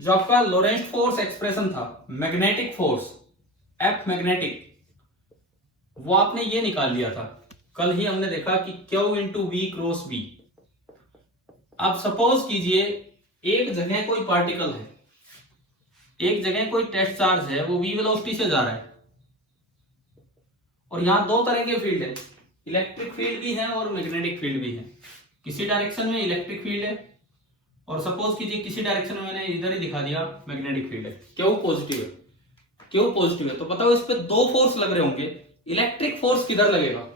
जो आपका लोरेंट force expression था, मैग्नेटिक फोर्स एफ मैग्नेटिक, वो आपने ये निकाल लिया था। कल ही हमने देखा कि Q into V cross B. अब सपोज कीजिए एक जगह कोई पार्टिकल है, एक जगह कोई टेस्ट चार्ज है, वो वी वेलोसिटी से जा रहा है, और यहां दो तरह के फील्ड है, इलेक्ट्रिक फील्ड भी है और मैग्नेटिक फील्ड भी है। किसी डायरेक्शन में इलेक्ट्रिक फील्ड है, और सपोज कीजिए किसी डायरेक्शन में मैंने इधर ही दिखा दिया मैग्नेटिक फील्ड है, क्यों पॉजिटिव है, क्यों पॉजिटिव है। तो बताओ इस पे दो फोर्स लग रहे होंगे, इलेक्ट्रिक फोर्स किधर लगेगा,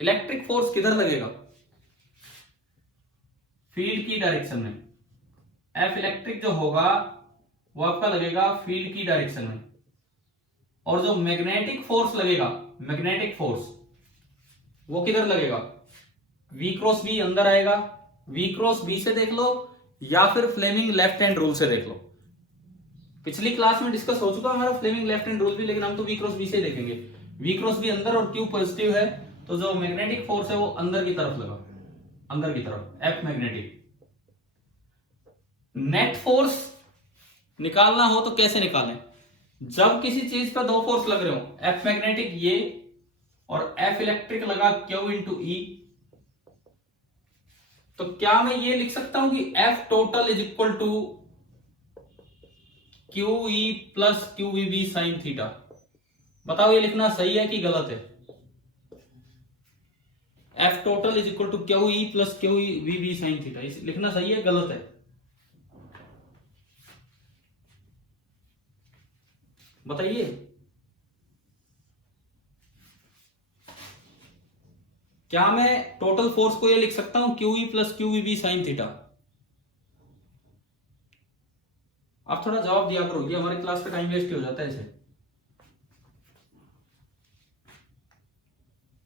इलेक्ट्रिक फोर्स किधर लगेगा, फील्ड की डायरेक्शन में। एफ इलेक्ट्रिक जो होगा वो आपका लगेगा फील्ड की डायरेक्शन में, और जो मैग्नेटिक फोर्स लगेगा, मैग्नेटिक फोर्स वो किधर लगेगा, वी क्रॉस बी अंदर आएगा। वी क्रॉस बी से देख लो या फिर फ्लेमिंग लेफ्ट हैंड रूल से देख लो। पिछली क्लास में डिस्कस हो चुका हमारा फ्लेमिंग लेफ्ट हैंड रूल भी, लेकिन हम तो वी क्रॉस बी से ही देखेंगे। वी क्रॉस बी अंदर और क्यू पॉजिटिव है, तो जो मैग्नेटिक फोर्स है वो अंदर की तरफ लगा, अंदर की तरफ, एफ मैग्नेटिक। नेट फोर्स निकालना हो तो कैसे निकालें, जब किसी चीज पर दो फोर्स लग रहे हो, एफ मैग्नेटिक ये और एफ इलेक्ट्रिक लगा क्यू इंटू ई, तो क्या मैं ये लिख सकता हूं कि F total is equal to Q E plus Q V B sine theta. बताओ ये लिखना सही है कि गलत है। F total is equal to Q E plus Q V B sine theta, लिखना सही है गलत है, बताइए। क्या मैं टोटल फोर्स को ये लिख सकता हूं Q E plus Q V B sine theta. आप थोड़ा जवाब दिया करो, ये हमारी क्लास का टाइम वेस्ट हो जाता है ऐसे।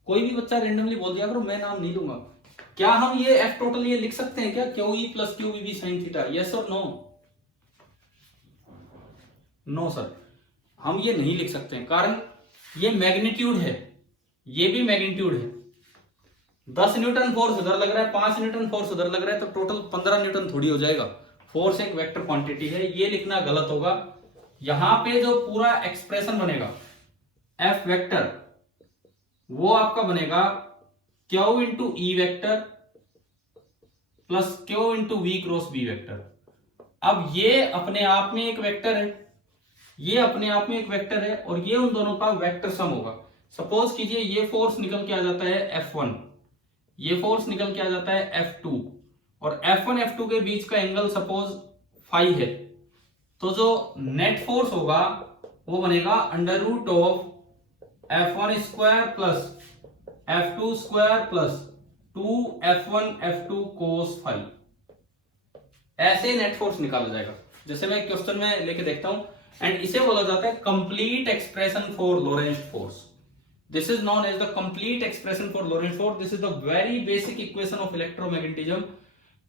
कोई भी बच्चा रेंडमली बोल दिया करो, मैं नाम नहीं लूंगा। क्या हम ये एफ टोटल ये लिख सकते हैं क्या, Q E plus Q V B sine theta, yes और नो। नो सर, हम ये नहीं लिख सकते हैं, कारण ये मैग्नीट्यूड है, ये भी मैग्नीट्यूड है। 10 न्यूटन फोर्स उधर लग रहा है, 5 न्यूटन फोर्स उधर लग रहा है, तो टोटल 15 न्यूटन थोड़ी हो जाएगा। फोर्स एक वेक्टर क्वांटिटी है, ये लिखना गलत होगा। यहां पे जो पूरा एक्सप्रेशन बनेगा एफ वेक्टर, वो आपका बनेगा Q into E vector plus Q into V cross B vector. अब ये अपने आप में एक वेक्टर है, ये अपने आप में एक वेक्टर है, और ये उन दोनों का वेक्टर सम होगा। सपोज कीजिए ये फोर्स निकल के आ जाता है F1, ये फोर्स निकल के आ जाता है F2, और F1 F2 के बीच का एंगल सपोज फाई है, तो जो नेट फोर्स होगा वो बनेगा under root of F1 square plus F2 square plus 2F1 F2 cos phi. ऐसे नेट फोर्स निकाला जाएगा, जैसे मैं क्वेश्चन में लेके देखता हूं। एंड इसे बोला जाता है complete expression for Lorentz force. This is known as the complete expression for Lorentz force. This is the very basic equation of electromagnetism,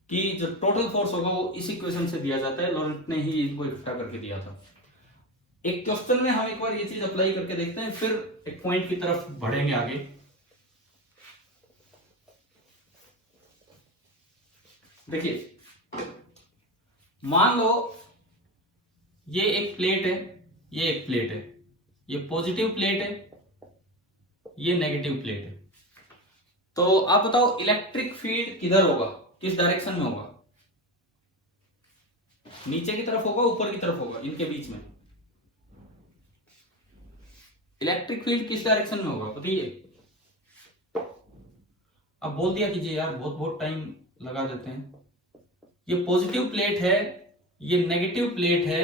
कि जो टोटल फोर्स होगा वो इस इक्वेशन से दिया जाता है। लोरेंट ने ही इनको इकट्ठा करके दिया था। एक क्वेश्चन में हम एक बार ये चीज अप्लाई करके देखते हैं, फिर एक पॉइंट की तरफ बढ़ेंगे आगे। देखिए, मान लो ये एक प्लेट है, ये एक प्लेट है, ये पॉजिटिव प्लेट है, ये नेगेटिव प्लेट है। तो आप बताओ इलेक्ट्रिक फील्ड किधर होगा, किस डायरेक्शन में होगा, नीचे की तरफ होगा, ऊपर की तरफ होगा, इनके बीच में इलेक्ट्रिक फील्ड किस डायरेक्शन में होगा बताइए। अब बोल दिया कीजिए यार, बहुत बहुत टाइम लगा देते हैं। ये पॉजिटिव प्लेट है, ये नेगेटिव प्लेट है,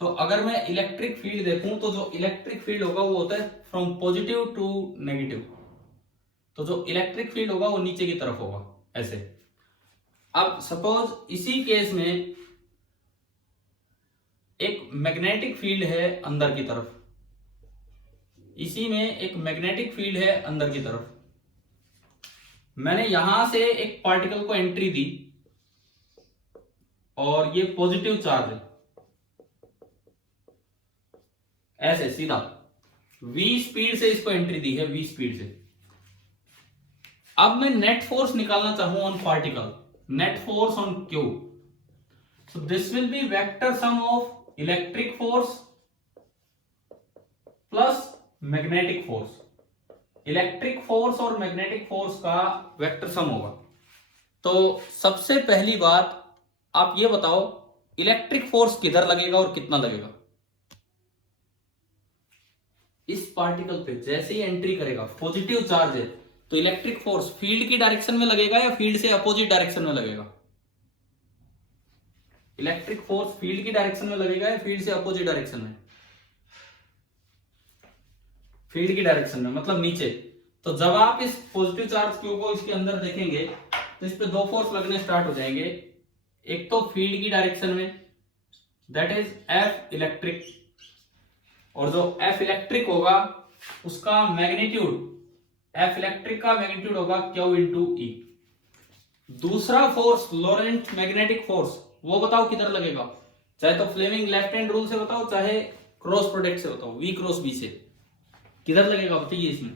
तो अगर मैं इलेक्ट्रिक फील्ड देखूं तो जो इलेक्ट्रिक फील्ड होगा वो होता है फ्रॉम पॉजिटिव टू नेगेटिव। तो जो इलेक्ट्रिक फील्ड होगा वो नीचे की तरफ होगा ऐसे। अब सपोज इसी केस में एक मैग्नेटिक फील्ड है अंदर की तरफ, इसी में एक मैग्नेटिक फील्ड है अंदर की तरफ। मैंने यहां से एक पार्टिकल को एंट्री दी, और ये पॉजिटिव चार्ज है, ऐसे सीधा v स्पीड से इसको एंट्री दी है, v स्पीड से। अब मैं नेट फोर्स निकालना चाहूं on particle, net force on Q, So this will be vector sum of electric force plus magnetic force. Electric force और मैग्नेटिक फोर्स का वेक्टर सम होगा। तो सबसे पहली बात आप ये बताओ, इलेक्ट्रिक फोर्स किधर लगेगा और कितना लगेगा? इस पार्टिकल पे जैसे ही एंट्री करेगा, पॉजिटिव चार्ज है तो इलेक्ट्रिक फोर्स फील्ड की डायरेक्शन में लगेगा या फील्ड से अपोजिट डायरेक्शन में लगेगा? इलेक्ट्रिक फोर्स फील्ड की डायरेक्शन में लगेगा या फील्ड से अपोजिट डायरेक्शन में? फील्ड की डायरेक्शन में, मतलब नीचे। तो जब आप इस पॉजिटिव चार्ज क्यू को इसके अंदर देखेंगे तो इस पे दो फोर्स लगने स्टार्ट हो जाएंगे। एक तो फील्ड की डायरेक्शन में, दैट इज एफ इलेक्ट्रिक, और जो एफ इलेक्ट्रिक होगा उसका मैग्नीट्यूड, एफ इलेक्ट्रिक का मैग्नीट्यूड होगा क्यू इंटू ई। दूसरा फोर्स लोरेंट मैग्नेटिक फोर्स, वो बताओ किधर लगेगा? चाहे तो फ्लेमिंग लेफ्ट हैंड रूल से बताओ, चाहे क्रॉस प्रोडक्ट से बताओ, वी क्रॉस बी से, किधर लगेगा बताइए इसमें?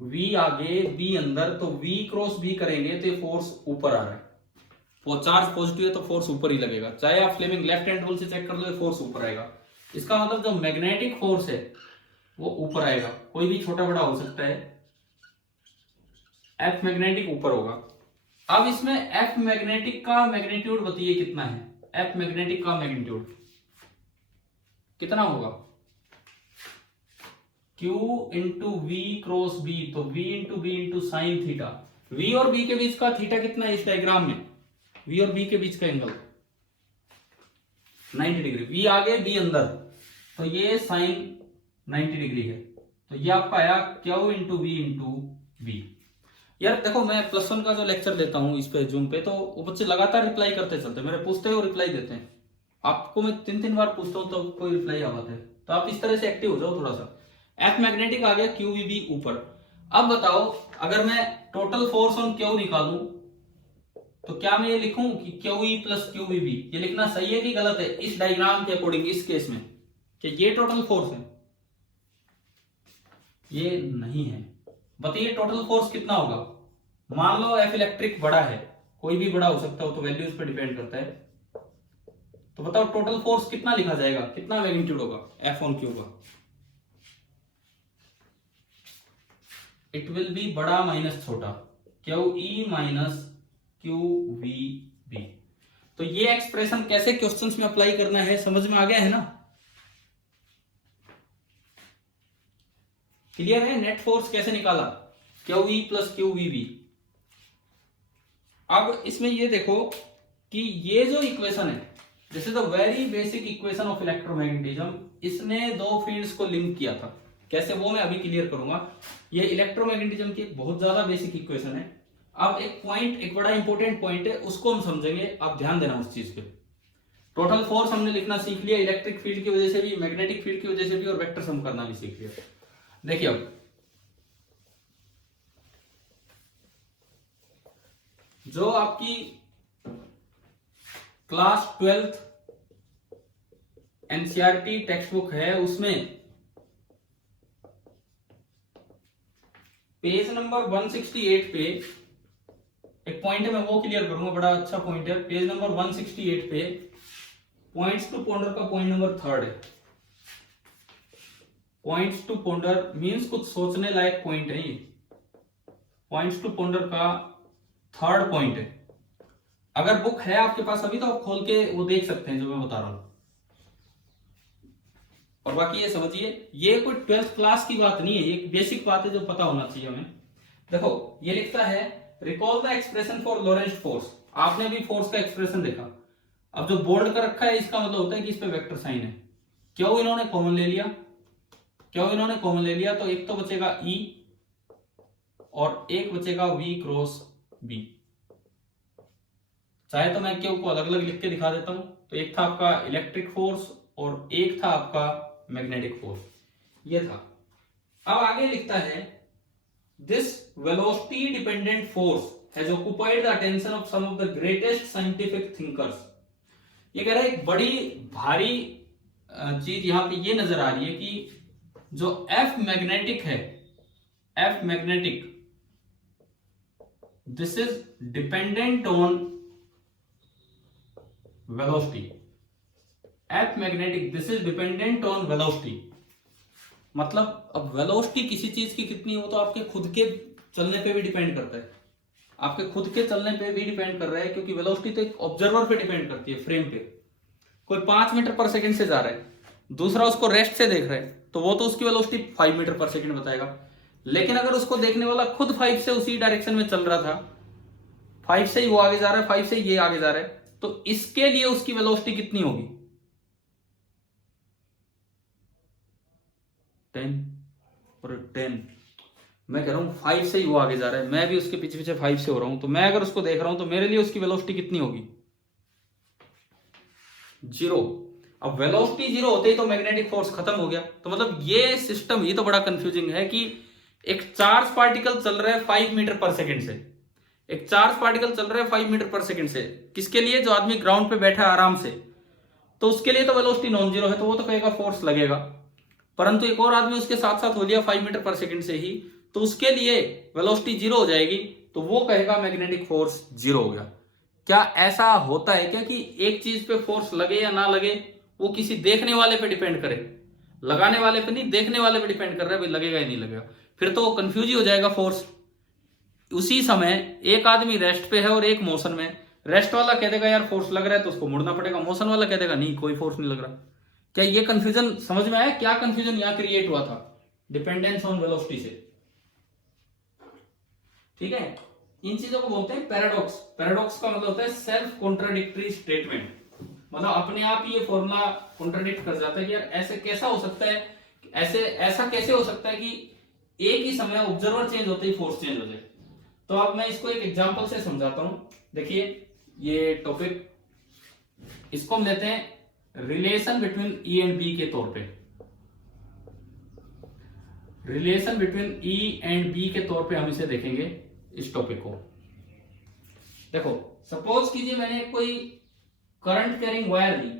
V आगे बी अंदर, तो V क्रॉस बी करेंगे तो ये फोर्स ऊपर आ रहा है, वो चार्ज पॉजिटिव है तो फोर्स ऊपर ही लगेगा। चाहे आप फ्लेमिंग लेफ्ट हैंड रूल से चेक कर लो, ये फोर्स ऊपर आएगा। इसका मतलब जो मैग्नेटिक फोर्स है वो ऊपर आएगा, कोई भी छोटा बड़ा हो सकता है। F मैग्नेटिक ऊपर होगा। अब इसमें F मैग्नेटिक का मैग्नीट्यूड बताइए कितना है? F मैग्नेटिक का मैग्नीट्यूड कितना होगा? Q into V cross B, तो V into B into sine theta. V और B के बीच का थीटा कितना है इस डायग्राम में? V और B के बीच का एंगल 90 डिग्री। V आगे B अंदर, तो ये साइन 90 डिग्री है। तो ये आपका आया Q into V into B. यार देखो, मैं +1 का जो लेक्चर देता हूं इस पे जूम पे, तो वो बच्चे लगातार रिप्लाई करते चलते, मेरे पूछते हैं और रिप्लाई देते हैं। आपको मैं 3-3 बार पूछता हूं तो कोई रिप्लाई आ पाता है। तो आप इस तरह से एक्टिव हो जाओ थोड़ा सा। एफ मैग्नेटिक आ गया, क्यू वी बी ऊपर। अब बताओ, अगर मैं टोटल फोर्स ऑन क्यू निकालूं तो क्या मैं ये लिखूं कि Q E plus Q V B? ये लिखना सही है कि गलत है इस डायग्राम के अकॉर्डिंग, इस केस में, कि ये टोटल फोर्स है? ये नहीं है। बताइए टोटल फोर्स कितना होगा? मान लो एफ इलेक्ट्रिक बड़ा है, कोई भी बड़ा हो सकता हो, तो वैल्यू इस पर डिपेंड करता है। तो बताओ टोटल फोर्स कितना लिखा जाएगा, कितना मैग्नीट्यूड होगा एफ ऑन क्यू का? इट विल बी बड़ा माइनस छोटा, Q E minus Q V B. तो ये एक्सप्रेशन कैसे क्वेश्चंस में अप्लाई करना है समझ में आ गया है ना? क्लियर है? नेट फोर्स कैसे निकाला, Q E plus Q V B. अब इसमें ये देखो कि ये जो इक्वेशन है, this is the very basic equation of electromagnetism. इसने दो फील्ड्स को लिंक किया था, कैसे वो मैं अभी क्लियर करूंगा। ये इलेक्ट्रोमैग्नेटिज्म की एक बहुत ज्यादा बेसिक इक्वेशन है। अब एक पॉइंट, एक बड़ा इंपॉर्टेंट पॉइंट है, उसको हम समझेंगे, आप ध्यान देना उस चीज पे। टोटल फोर्स हमने लिखना सीख लिया, इलेक्ट्रिक फील्ड की वजह से भी, मैग्नेटिक फील्ड की वजह से भी, और वेक्टर सम करना भी सीख लिया। देखिए अब जो आपकी class 12th NCERT text book है, उसमें पेज नंबर 168 पे एक पॉइंट है, मैं वो क्लियर करूंगा, बड़ा अच्छा पॉइंट है। पेज नंबर 168 पे पॉइंट्स टू पोंडर का पॉइंट नंबर 3 है। पॉइंट्स टू पोंडर मींस कुछ सोचने लायक पॉइंट है ये। पॉइंट्स टू पोंडर का 3rd पॉइंट है। अगर बुक है आपके पास अभी तो आप खोल के वो देख सकते हैं जो मैं बता रहा हूं। और बाकी ये समझिए, ये कोई 12th क्लास की बात नहीं है, ये बेसिक बात है जो पता होना चाहिए हमें। देखो ये लिखता है recall the expression for Lorentz force. आपने भी फोर्स का एक्सप्रेशन देखा। अब जो बोल्ड कर रखा है इसका मतलब होता है कि इस पे वेक्टर साइन है। क्यों इन्होंने कॉमन ले लिया? क्यों इन्होंने कॉमन ले लिया? तो एक तो बचेगा E और एक बचेगा V क्रॉस B। चाहे तो मैं क्यू को अलग अलग लिख के दिखा देता हूं। तो एक था आपका इलेक्ट्रिक फोर्स और एक था आपका मैग्नेटिक फोर्स, ये था। अब आगे लिखता है this velocity dependent force has occupied the attention of some of the greatest scientific thinkers. ये कह रहा है एक बड़ी भारी चीज यहां पे ये नजर आ रही है कि जो एफ मैग्नेटिक है, F magnetic, this is dependent on velocity, F magnetic, this is dependent on velocity. मतलब अब वेलोसिटी किसी चीज की कितनी हो तो आपके खुद के चलने पे भी डिपेंड करता है, आपके खुद के चलने पे भी डिपेंड कर रहा है, क्योंकि वेलोसिटी तो एक ऑब्जर्वर पे डिपेंड करती है, फ्रेम पे। कोई 5 मीटर पर सेकंड से जा रहा है, दूसरा उसको रेस्ट से देख रहा है, तो वो तो उसकी वेलोसिटी 5 मीटर पर सेकंड बताएगा। लेकिन अगर उसको देखने वाला खुद 5 से उसी डायरेक्शन में चल रहा था, 5 से ही वो आगे जा रहा है, 5 से ही ये आगे जा रहा है, तो इसके लिए उसकी वेलोसिटी कितनी होगी? 10 और 10। मैं कह रहा हूं 5 से ही वो आगे जा रहा है, मैं भी उसके पीछे पीछे 5 से हो रहा हूं, तो मैं अगर उसको देख रहा हूं तो मेरे लिए उसकी वेलोसिटी कितनी होगी? 0। अब वेलोसिटी 0 होते ही तो मैग्नेटिक फोर्स खत्म हो गया। तो मतलब ये सिस्टम, ये तो बड़ा कंफ्यूजिंग है कि एक चार्ज पार्टिकल चल रहा है 5 मीटर पर सेकंड से, एक चार्ज पार्टिकल चल रहा है 5 मीटर पर सेकंड से, किसके लिए? जो आदमी ग्राउंड पे बैठा है आराम से, तो उसके लिए तो वेलोसिटी नॉन जीरो है, तो वो तो कहेगा फोर्स लगेगा। परंतु एक और आदमी उसके साथ साथ हो लिया 5 मीटर पर सेकंड से ही, तो उसके लिए वेलोसिटी 0 हो जाएगी, तो वो कहेगा मैग्नेटिक फोर्स 0 हो गया। क्या ऐसा होता है क्या कि एक चीज पे फोर्स लगे या ना लगे वो किसी देखने वाले पे डिपेंड करे? लगाने वाले पे नहीं, देखने वाले पे डिपेंड कर रहा है, भाई लगेगा या नहीं लगेगा। फिर तो कंफ्यूज ही हो जाएगा फोर्स। उसी समय एक आदमी रेस्ट पे है और एक मोशन में, रेस्ट वाला कह देगा यार फोर्स लग रहा है तो उसको मुड़ना पड़ेगा, मोशन वाला कह देगा नहीं कोई फोर्स नहीं लग रहा। क्या ये कंफ्यूजन समझ में आया? क्या कंफ्यूजन यहां क्रिएट हुआ था? डिपेंडेंस ऑन वेलोसिटी से। ठीक है, इन चीजों को बोलते हैं पैराडॉक्स। पैराडॉक्स का मतलब होता है सेल्फ कॉन्ट्राडिक्टरी स्टेटमेंट, मतलब अपने आप ही ये फॉर्मूला कॉन्ट्राडिक्ट कर जाता है कि यार ऐसे कैसा हो सकता है, ऐसा कैसे हो सकता है कि एक ही समय ऑब्जर्वर चेंज होते ही फोर्स चेंज हो जाए। तो अब मैं इसको एक एग्जांपल से समझाता हूं। देखिए ये टॉपिक, इसको हम लेते हैं relation between E and B के तौर पे, relation between E and B के तौर पे हम इसे देखेंगे इस टॉपिक को। देखो सपोज कीजिए मैंने कोई करंट कैरिंग वायर ली,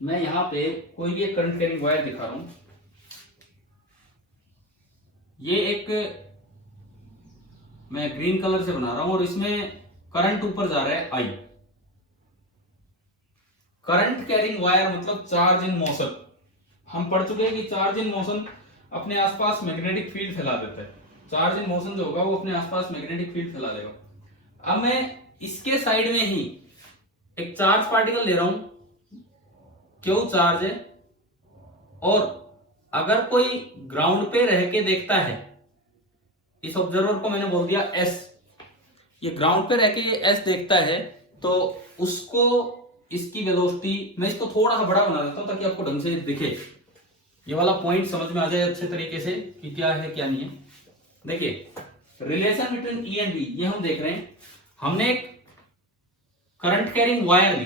मैं यहां पे कोई भी एक करंट कैरिंग वायर दिखा रहा हूं, ये एक मैं ग्रीन कलर से बना रहा हूं और इसमें करंट ऊपर जा रहा है आई। करंट कैरिंग वायर मतलब चार्ज इन मोशन। हम पढ़ चुके हैं कि चार्ज इन मोशन अपने आसपास मैग्नेटिक फील्ड फैला देता है। चार्ज इन मोशन जो होगा वो अपने आसपास मैग्नेटिक फील्ड फैला देगा। अब मैं इसके साइड में ही एक चार्ज पार्टिकल ले रहा हूं, क्यों चार्ज है, और अगर कोई ग्राउंड पे रह के देखता है, इस ऑब्जर्वर को मैंने बोल दिया एस, ये ग्राउंड पे रह के ये एस देखता है, तो उसको इसकी वेलोसिटी, मैं इसको थोड़ा सा बड़ा बना देता हूं ताकि आपको ढंग से दिखे, ये वाला पॉइंट समझ में आ जाए अच्छे तरीके से कि क्या है क्या नहीं है। देखिए relation between E and B, ये हम देख रहे हैं। हमने एक करंट कैरिंग वायर ली,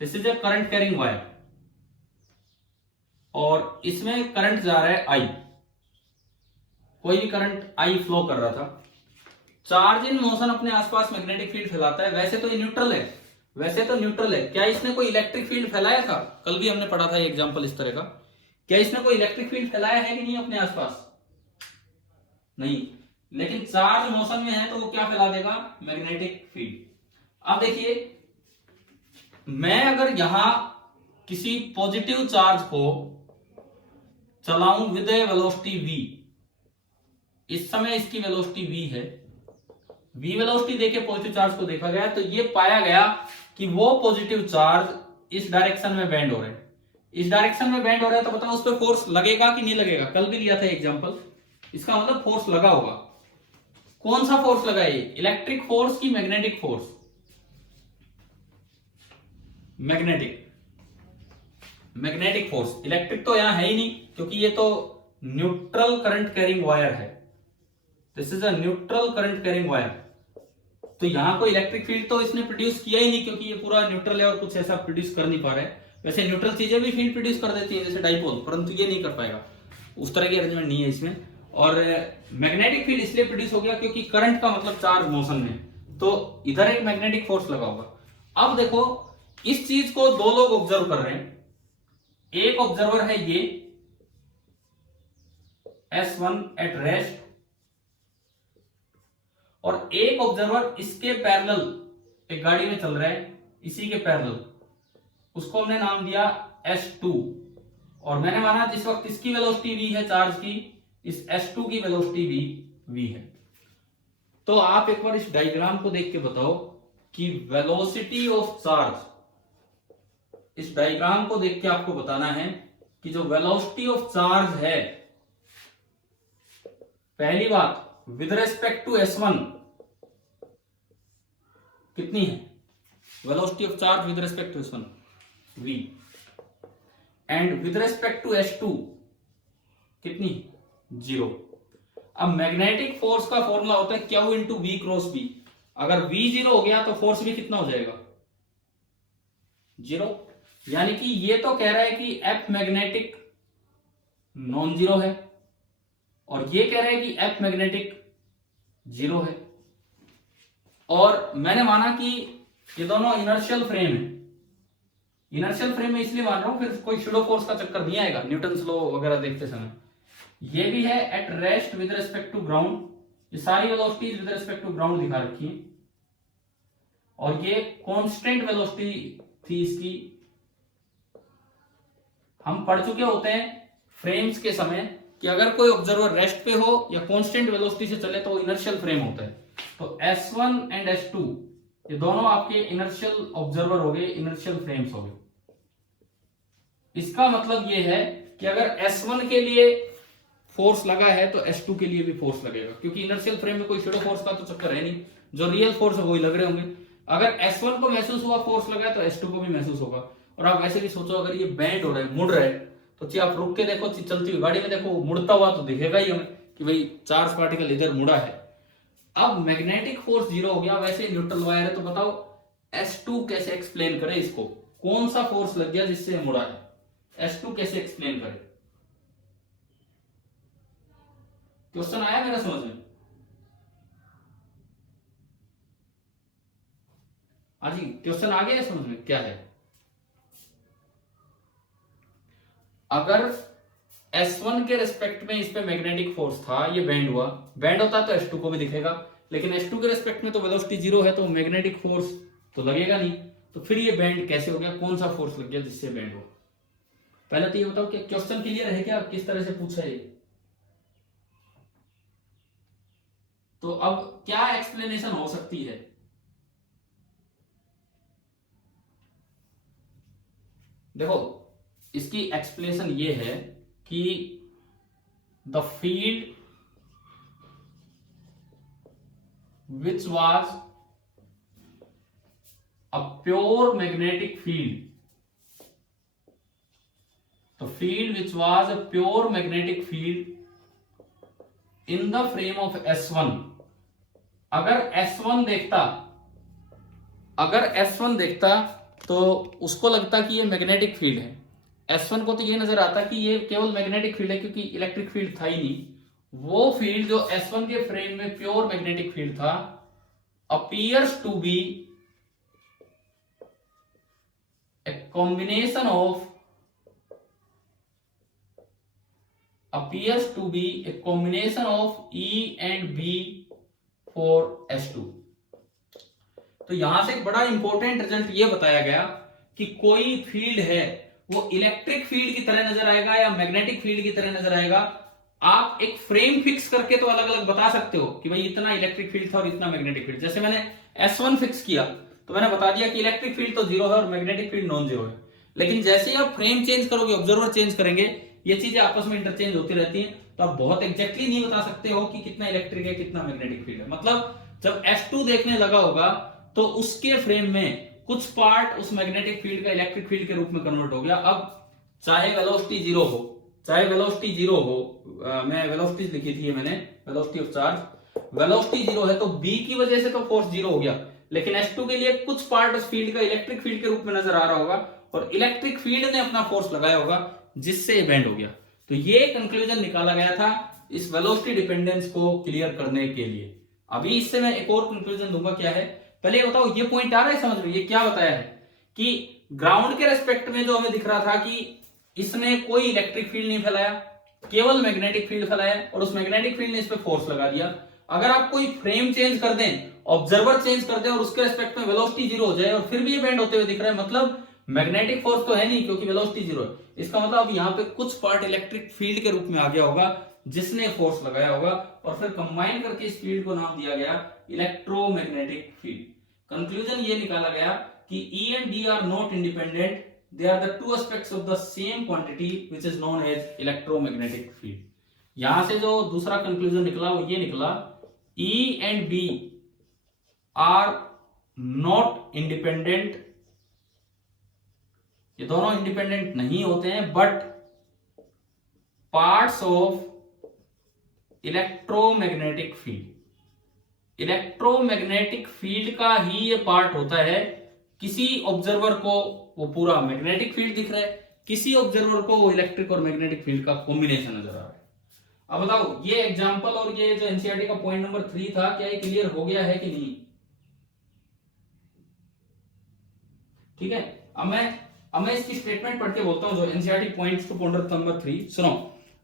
this is a current carrying wire, और इसमें करंट जा रहा है आई, कोई भी करंट आई फ्लो कर रहा था। चार्ज इन मोशन अपने आसपास मैग्नेटिक फील्ड फैलाता है, वैसे तो ये न्यूट्रल है, वैसे तो न्यूट्रल है। क्या इसने कोई इलेक्ट्रिक फील्ड फैलाया था? कल भी हमने पढ़ा था एग्जांपल इस तरह का। क्या इसने कोई इलेक्ट्रिक फील्ड फैलाया है कि नहीं अपने आसपास? नहीं, लेकिन चार्ज मोशन में है तो वो क्या फैला देगा? Magnetic field. अब देखिए मैं अगर यहां किसी पॉजिटिव चार्ज को चलाऊं विद ए वेलोसिटी v, इस समय इसकी वेलोसिटी v है, v वेलोसिटी देके पॉजिटिव चार्ज को देखा गया, तो ये पाया गया कि वो पॉजिटिव चार्ज इस डायरेक्शन में बेंड हो रहे हैं, इस डायरेक्शन में बेंड हो रहा है, तो बताओ उस पर फोर्स लगेगा कि नहीं लगेगा? कल भी लिया था एग्जांपल, इसका मतलब फोर्स लगा होगा। कौन सा फोर्स लगा? ये इलेक्ट्रिक फोर्स की magnetic force? Magnetic, magnetic force. Electric तो यहां है ही नहीं क्योंकि ये तो न्यूट्रल करंट कैरिंग वायर है, this is a neutral current carrying wire. तो यहां कोई इलेक्ट्रिक फील्ड तो इसने प्रोड्यूस किया ही नहीं क्योंकि ये पूरा न्यूट्रल है और कुछ ऐसा प्रोड्यूस कर नहीं पा रहा है। वैसे न्यूट्रल चीजें भी फील्ड प्रोड्यूस कर देती है जैसे डाइपोल, परंतु ये नहीं कर पाएगा, उस तरह की अरेंजमेंट नहीं है इसमें। और मैग्नेटिक फील्ड इसलिए प्रोड्यूस हो गया क्योंकि करंट का मतलब चार्ज मोशन में, तो इधर एक मैग्नेटिक फोर्स लगा होगा। अब देखो इस चीज को दो लोग ऑब्जर्व कर रहे हैं, एक ऑब्जर्वर है ये S1 एट रेस्ट, और एक ऑब्जर्वर इसके पैरेलल एक गाड़ी में चल रहा है इसी के पैरेलल, उसको हमने नाम दिया S2। और मैंने माना जिस वक्त इसकी वेलोसिटी v है चार्ज की, इस S2 की वेलोसिटी भी v है। तो आप एक बार इस डायग्राम को देख के बताओ कि वेलोसिटी ऑफ चार्ज, इस डायग्राम को देख के आपको बताना है कि जो वेलोसिटी ऑफ चार्ज है, पहली बात विद रेस्पेक्ट टू S1 कितनी है, velocity of charge with respect to S1 v, and with respect to S2 कितनी, 0। अब मैग्नेटिक फोर्स का फॉर्मूला होता है Q into V cross B। अगर V 0 हो गया तो फोर्स भी कितना हो जाएगा, 0। यानी कि ये तो कह रहा है कि F मैग्नेटिक नॉन जीरो है, और ये कह रहा है कि F मैग्नेटिक 0 है। और मैंने माना कि ये दोनों इनर्शियल फ्रेम है। इनर्शियल फ्रेम में इसलिए मान रहा हूं, फिर कोई शूडो फोर्स का चक्कर नहीं आएगा न्यूटन्स लॉ वगैरह देखते समय। ये भी है at rest with respect to ground, ये सारी velocities with respect to ground दिखा रखी है। और ये कांस्टेंट वेलोसिटी थी इसकी। हम पढ़ चुके होते हैं फ्रेम्स के समय कि अगर कोई ऑब्जर्वर रेस्ट पे हो या कांस्टेंट वेलोसिटी से चले तो इनर्शियल फ्रेम होता है। तो S1 एंड S2 ये दोनों आपके इनर्शियल ऑब्जर्वर हो गए, इनर्शियल फ्रेम्स हो गए। इसका मतलब ये है कि अगर S1 के लिए फोर्स लगा है तो S2 के लिए भी फोर्स लगेगा, क्योंकि इनर्शियल फ्रेम में कोई शूडो फोर्स का तो चक्कर है नहीं, जो रियल फोर्स है वही लग रहे होंगे। अगर S1 को महसूस हुआ फोर्स लगा है तो S2 को भी महसूस होगा। और आप वैसे भी सोचो, अगर ये बेंड हो रहा है, मुड़ रहा है, तो चाहे आप रुक के देखो, चलती हुई गाड़ी में देखो, मुड़ता हुआ तो दिखेगा ही हमें कि भाई चार्ज पार्टिकल इधर मुड़ा है। अब मैग्नेटिक फोर्स 0 हो गया, वैसे न्यूट्रल वायर है, तो बताओ S2 कैसे एक्सप्लेन करें इसको, कौन सा फोर्स लग गया जिससे मुड़ा है, S2 कैसे एक्सप्लेन करें। क्वेश्चन आया मेरा समझ में? हाँ जी, क्वेश्चन आ गया समझ में क्या है। अगर S1 के रेस्पेक्ट में इस पे मैग्नेटिक फोर्स था, ये बेंड हुआ, बेंड होता तो S2 को भी दिखेगा, लेकिन S2 के रेस्पेक्ट में तो वेलोसिटी 0 है, तो मैग्नेटिक फोर्स तो लगेगा नहीं। तो फिर ये बेंड कैसे हो गया, कौन सा फोर्स लग गया जिससे बेंड हो। पहले तो ये बताओ कि क्वेश्चन क्लियर है क्या, किस तरह से पूछा है। तो अब क्या एक्सप्लेनेशन हो सकती है। देखो इसकी एक्सप्लेनेशन ये है कि the field which was a pure magnetic field, the field which was a pure magnetic field in the frame of S1। अगर S1 देखता तो उसको लगता कि ये मैग्नेटिक फील्ड है। S1 को तो ये नजर आता कि ये केवल मैग्नेटिक फील्ड है, क्योंकि इलेक्ट्रिक फील्ड था ही नहीं। वो फील्ड जो S1 के फ्रेम में प्योर मैग्नेटिक फील्ड था, appears to be a combination of E and B for S2। तो यहां से एक बड़ा इंपॉर्टेंट रिजल्ट ये बताया गया कि कोई फील्ड है वो इलेक्ट्रिक फील्ड की तरह नजर आएगा या मैग्नेटिक फील्ड की तरह नजर आएगा। आप एक फ्रेम फिक्स करके तो अलग अलग बता सकते हो कि भाई इतना इलेक्ट्रिक फील्ड था और इतना मैग्नेटिक फील्ड। जैसे मैंने S1 फिक्स किया तो मैंने बता दिया कि इलेक्ट्रिक फील्ड तो 0 है और मैग्नेटिक फील्ड नॉन जीरो है। लेकिन जैसे ही आप फ्रेम चेंज करोगे, ऑब्जर्वर चेंज करेंगे, ये चीजें आपस में इंटरचेंज होती रहती हैं, तो आप बहुत एग्जैक्टली नहीं बता सकते हो कि कितना इलेक्ट्रिक है कितना मैग्नेटिक फील्ड है। मतलब जब S2 देखने लगा होगा तो उसके फ्रेम में कुछ पार्ट उस मैग्नेटिक फील्ड का इलेक्ट्रिक फील्ड के रूप में कन्वर्ट हो गया। अब चाहे वेलोसिटी 0 हो, मैं वेलोसिटी लिखी थी मैंने, वेलोसिटी ऑफ चार्ज, वेलोसिटी 0 है तो B की वजह से तो फोर्स 0 हो गया, लेकिन S2 के लिए कुछ पार्ट उस फील्ड का इलेक्ट्रिक फील्ड के रूप में नजर आ रहा होगा और इलेक्ट्रिक फील्ड ने अपना फोर्स लगाया होगा जिससे ये बेंड हो गया। तो ये कंक्लूजन निकाला गया था इस वेलोसिटी डिपेंडेंस को क्लियर करने के लिए। अभी इससे मैं एक और कंक्लूजन दूंगा, क्या है पहले बताओ, ये पॉइंट आ रहा है समझ में, ये क्या बताया है कि ग्राउंड के रेस्पेक्ट में जो हमें दिख रहा था कि इसने कोई इलेक्ट्रिक फील्ड नहीं फैलाया, केवल मैग्नेटिक फील्ड फैलाया और उस मैग्नेटिक फील्ड ने इस पे फोर्स लगा दिया। अगर आप कोई फ्रेम चेंज कर दें ऑब्जर्वर चेंज कर दे और उसके रेस्पेक्ट में वेलोसिटी जीरो हो जाए और फिर भी ये बेंड होते हुए दिख रहा है, मतलब मैग्नेटिक फोर्स तो है नहीं क्योंकि वेलोसिटी जीरो है। इसका मतलब अब यहाँ पे कुछ पार्ट इलेक्ट्रिक फील्ड के रूप में आ गया होगा जिसने फोर्स लगाया होगा और फिर कंबाइन करके इस फील्ड को नाम दिया गया इलेक्ट्रोमैग्नेटिक फील्ड। कंक्लूजन ये निकाला गया कि E and D are not independent, they are the two aspects of the same quantity which is known as electromagnetic field। यहां से जो दूसरा कंक्लूजन निकला वो ये निकला, E and D are not independent, ये दोनों इंडिपेंडेंट नहीं होते हैं, but parts of electromagnetic field, electromagnetic field का ही ये पार्ट होता है। किसी ऑब्जर्वर को वो पूरा मैग्नेटिक फील्ड दिख रहा है, किसी ऑब्जर्वर को वो इलेक्ट्रिक और मैग्नेटिक फील्ड का कॉम्बिनेशन नजर आ रहा है। अब बताओ ये एग्जांपल और ये जो एनसीईआरटी का पॉइंट नंबर 3 था, क्या ये क्लियर हो गया है कि नहीं? ठीक है, अब मैं इसकी स्टेटमेंट पढ़ के बोलता हूं जो NCERT points two point number 3 सुनो।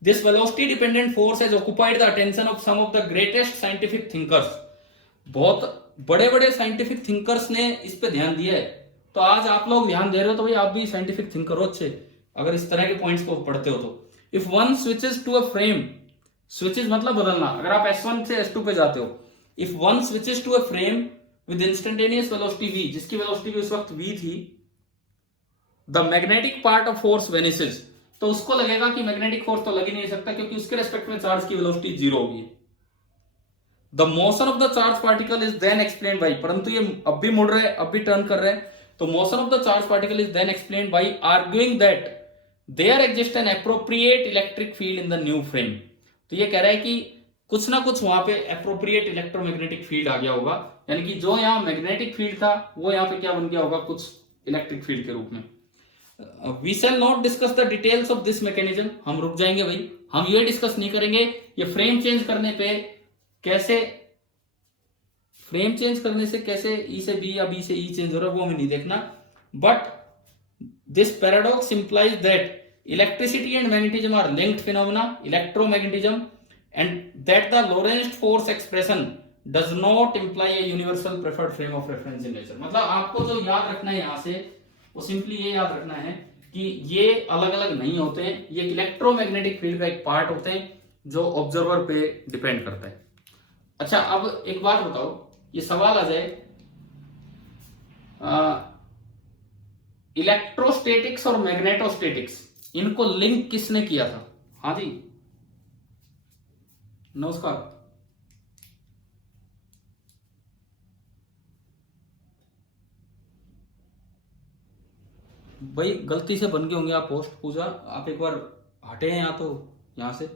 This velocity dependent force has occupied the attention of some of the greatest scientific thinkers. बहुत बड़े बड़े साइंटिफिक थिंकर्स ने इस पे ध्यान दिया है। तो आज आप लोग ध्यान दे रहे हो तो भाई आप भी साइंटिफिक थिंकर हो अच्छे, अगर इस तरह के पॉइंट्स को पढ़ते हो तो। If one switches to a frame, switches मतलब बदलना, अगर आप S1 से S2 पे जाते हो, if one switches to a frame with instantaneous velocity v, जिसकी वेलोसिटी भी उस वक्त v थी, the magnetic part of force vanishes, तो उसको लगेगा कि मैग्नेटिक फोर्स तो लग ही नहीं सकता क्योंकि उसके रेस्पेक्ट में चार्ज की वेलोसिटी जीरो होगी। The motion of the charge particle is then explained by, परंतु ये अब भी मुड़ रहे हैं, अब भी टर्न कर रहे हैं, तो motion of the charge particle is then explained by arguing that there exist an appropriate electric field in the new frame. तो ये कह रहा है कि कुछ ना कुछ वहां पे एप्रोप्रिएट इलेक्ट्रोमैग्नेटिक फील्ड आ गया होगा, यानी कि जो यहाँ मैग्नेटिक फील्ड था वो यहाँ पे क्या बन गया होगा, कुछ इलेक्ट्रिक फील्ड के रूप में। We shall not discuss the details of this mechanism, हम रुक जाएंगे भाई, हम ये डिस्कस नहीं करेंगे ये फ्रेम चेंज करने पे कैसे, फ्रेम चेंज करने से कैसे ई से बी या बी से ई चेंज हो रहा है वो हमें नहीं देखना। But this paradox implies that electricity and magnetism are linked phenomena, electromagnetism, and that the Lorentz force expression does not imply a universal preferred frame of reference in nature. मतलब आपको जो याद रखना है यहां से वो सिंपली ये याद रखना है कि ये अलग अलग नहीं होते हैं, ये इलेक्ट्रोमैग्नेटिक फील्ड का एक पार्ट होते हैं जो ऑब्जर्वर पे डिपेंड करता है। अच्छा अब एक बात बताओ, ये सवाल आ जाए इलेक्ट्रोस्टैटिक्स और मैग्नेटोस्टैटिक्स, इनको लिंक किसने किया था? हाँ जी नमस्कार। भाई गलती से बन गए होंगे आप पोस्ट, पूजा आप एक बार हटे हैं यहाँ, तो यहां से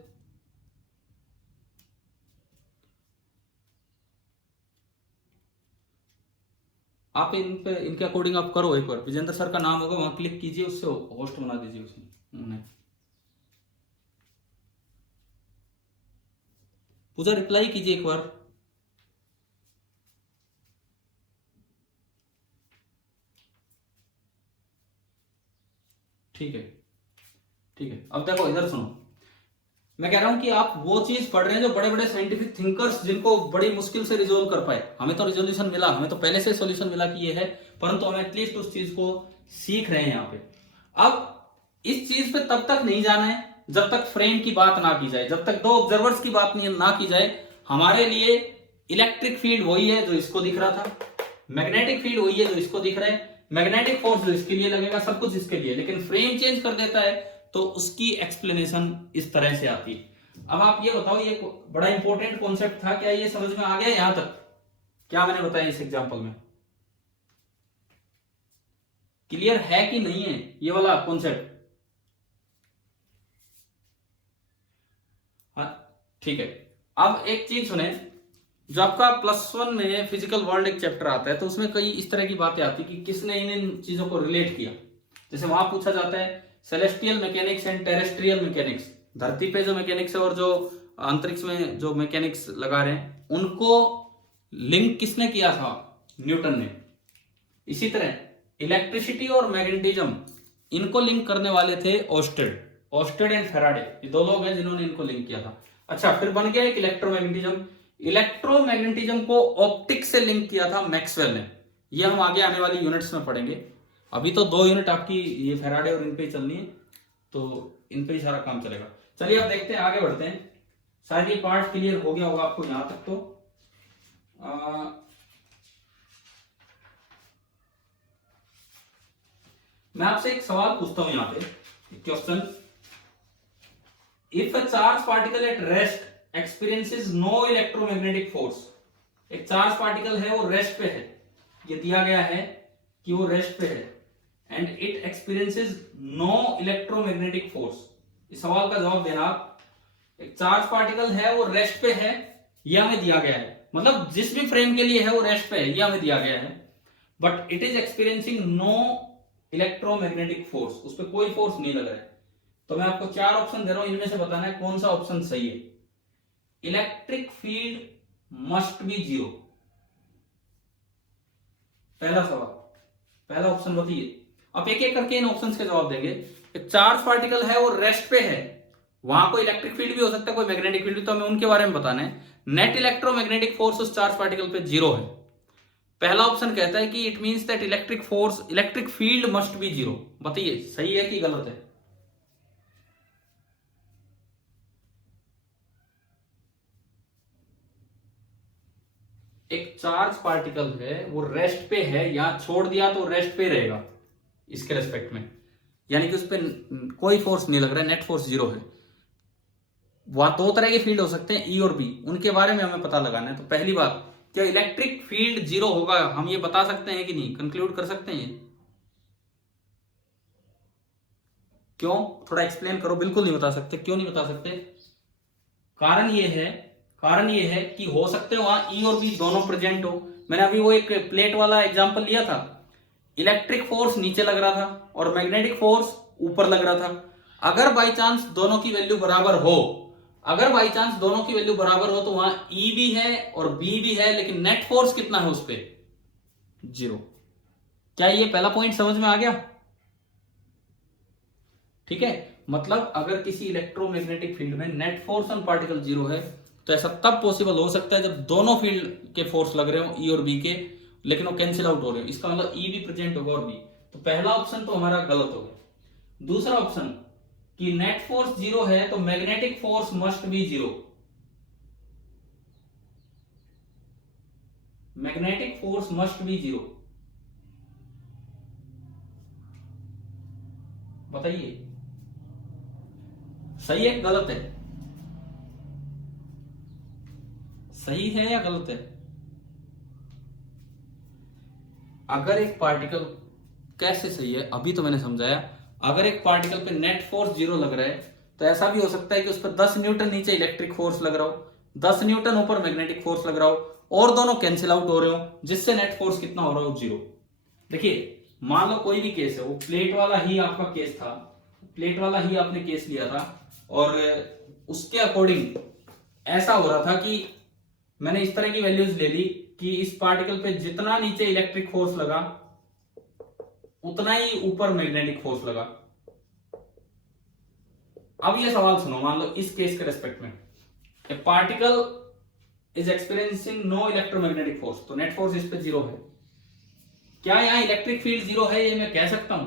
आप इन पे इनके अकॉर्डिंग आप करो, एक बार विजेंद्र सर का नाम होगा वहां क्लिक कीजिए, उससे होस्ट बना दीजिए उसमें। पूजा रिप्लाई कीजिए एक बार। ठीक है ठीक है, अब देखो इधर सुनो, मैं कह रहा हूं कि आप वो चीज पढ़ रहे हैं जो बड़े बड़े साइंटिफिक थिंकर्स जिनको बड़ी मुश्किल से रिजोल्व कर पाए। हमें तो रिजोल्यूशन मिला, हमें तो पहले से सॉल्यूशन मिला कि ये है, परंतु हम एटलीस्ट उस चीज को सीख रहे हैं यहाँ पे। अब इस चीज पे तब तक नहीं जाना है जब तक फ्रेम की बात ना की जाए, जब तक दो ऑब्जर्वर्स की बात ना की जाए। हमारे लिए इलेक्ट्रिक फील्ड वही है जो इसको दिख रहा था, मैग्नेटिक फील्ड वही है जो इसको दिख रहा है, मैग्नेटिक फोर्स जो इसके लिए लगेगा, सब कुछ इसके लिए। लेकिन फ्रेम चेंज कर देता है तो उसकी एक्सप्लेनेशन इस तरह से आती है। अब आप ये बताओ, ये बड़ा इंपॉर्टेंट कॉन्सेप्ट था, क्या ये समझ में आ गया यहां तक? क्या मैंने बताया इस एग्जांपल में क्लियर है कि नहीं है ये वाला कॉन्सेप्ट? हाँ ठीक है। अब एक चीज सुने, जो आपका +1 में फिजिकल वर्ल्ड एक चैप्टर आता है तो उसमें कई इस तरह की बातें आती कि किसने इन चीजों को रिलेट किया। जैसे वहां पूछा जाता है celestial mechanics and terrestrial mechanics, धरती पे जो मैकेनिक्स है और जो अंतरिक्ष में जो मैकेनिक्स लगा रहे हैं उनको लिंक किसने किया था? न्यूटन ने। इसी तरह इलेक्ट्रिसिटी और मैग्नेटिज्म, इनको लिंक करने वाले थे ओस्टेड एंड फैराडे, ये दो लोग हैं जिन्होंने इनको लिंक किया था। अच्छा फिर बन गया एक इलेक्ट्रोमैग्नेटिज्म, इलेक्ट्रोमैग्नेटिज्म को ऑप्टिक्स से लिंक किया था मैक्सवेल ने। ये हम आगे आने वाली यूनिट्स में पढ़ेंगे। अभी तो 2 यूनिट आपकी ये फैराडे और इन पे चलनी है, तो इन पे ही सारा काम चलेगा। चलिए अब देखते हैं, आगे बढ़ते हैं। शायद ये पार्ट क्लियर हो गया होगा आपको यहां तक। तो मैं आपसे एक सवाल पूछता हूं यहां पे, question, if a charge particle at rest experiences no electromagnetic force. एक चार्ज पार्टिकल है, वो रेस्ट पे है, ये दिया गया है कि वो रेस्ट पे है, and it experiences no electromagnetic force. इस सवाल का जवाब देना आप। एक चार्ज पार्टिकल है, वो रेस्ट पे है, यह हमें दिया गया है, मतलब जिस भी फ्रेम के लिए है वो रेस्ट पे है, यह हमें दिया गया है, but it is experiencing no electromagnetic force, उस पर कोई फोर्स नहीं लग रहा है। तो मैं आपको 4 ऑप्शन दे रहा हूं, इनमें से बताना है कौन सा ऑप्शन सही है। इलेक्ट्रिक फील्ड मस्ट बी 0, पहला सवाल, पहला ऑप्शन बताइए। अब एक एक करके इन ऑप्शंस के जवाब देंगे। एक चार्ज पार्टिकल है, वो रेस्ट पे है, वहां कोई इलेक्ट्रिक फील्ड भी हो सकता है, कोई मैग्नेटिक फील्ड भी, तो हमें उनके बारे में बताना है। नेट इलेक्ट्रोमैग्नेटिक फोर्स उस चार्ज पार्टिकल पे 0 है। पहला ऑप्शन कहता है कि it means that electric force, electric field must be 0। बताइए सही है कि गलत है। एक चार्ज पार्टिकल है, वो रेस्ट पे है, यहां छोड़ दिया तो रेस्ट पे रहेगा इसके रेस्पेक्ट में, यानी कि उस पर कोई फोर्स नहीं लग रहा है, नेट फोर्स 0 है। वहां 2 तरह के फील्ड हो सकते हैं, ई और बी, उनके बारे में हमें पता लगाना है। तो पहली बात, क्या इलेक्ट्रिक फील्ड 0 होगा, हम ये बता सकते हैं कि नहीं, कंक्लूड कर सकते हैं? क्यों, थोड़ा एक्सप्लेन करो। बिल्कुल नहीं बता सकते, क्यों नहीं बता सकते? कारण ये है कि हो सकते हैं वहां ई और बी दोनों प्रेजेंट हो। मैंने अभी वो एक प्लेट वाला एग्जांपल लिया था, इलेक्ट्रिक फोर्स नीचे लग रहा था और मैग्नेटिक फोर्स ऊपर लग रहा था। अगर बाई चांस दोनों की वैल्यू बराबर हो, अगर बाई चांस दोनों की वैल्यू बराबर हो, तो वहां ई भी है और बी भी है, लेकिन नेट फोर्स कितना है उस पर? 0। क्या ये पहला पॉइंट समझ में आ गया? ठीक है, मतलब अगर किसी इलेक्ट्रोमैग्नेटिक फील्ड में नेट फोर्स ऑन पार्टिकल 0 है, तो ऐसा तब पॉसिबल हो सकता है जब दोनों फील्ड के फोर्स लग रहे हो, ई और बी के, लेकिन वो कैंसिल आउट हो रहे हो। इसका मतलब ई भी प्रेजेंट होगा और बी। तो पहला ऑप्शन तो हमारा गलत हो गया। दूसरा ऑप्शन कि नेट फोर्स 0 है, तो magnetic force must be 0। Magnetic force must be 0। बताइए सही है गलत है? सही है या गलत है? अगर एक पार्टिकल, कैसे सही है अभी तो मैंने समझाया, अगर एक पार्टिकल पे नेट फोर्स 0 लग रहा है, तो ऐसा भी हो सकता है कि उस पर 10 न्यूटन नीचे इलेक्ट्रिक फोर्स लग रहा हो, 10 न्यूटन ऊपर मैग्नेटिक फोर्स लग रहा हो, और दोनों कैंसिल आउट हो रहे हो, जिससे नेट फोर्स कितना हो रहा हो? 0। देखिए मान लो कोई भी केस है, वो प्लेट वाला ही आपका केस था, प्लेट वाला ही आपने केस लिया था, और उसके अकॉर्डिंग ऐसा हो रहा था कि मैंने इस तरह की वैल्यूज ले ली कि इस पार्टिकल पे जितना नीचे इलेक्ट्रिक फोर्स लगा, उतना ही ऊपर मैग्नेटिक फोर्स लगा। अब ये सवाल सुनो, मान लो इस केस के रेस्पेक्ट में a particle is experiencing no electromagnetic force, तो नेट फोर्स इस पे 0 है। क्या यहां इलेक्ट्रिक फील्ड 0 है, ये मैं कह सकता हूं?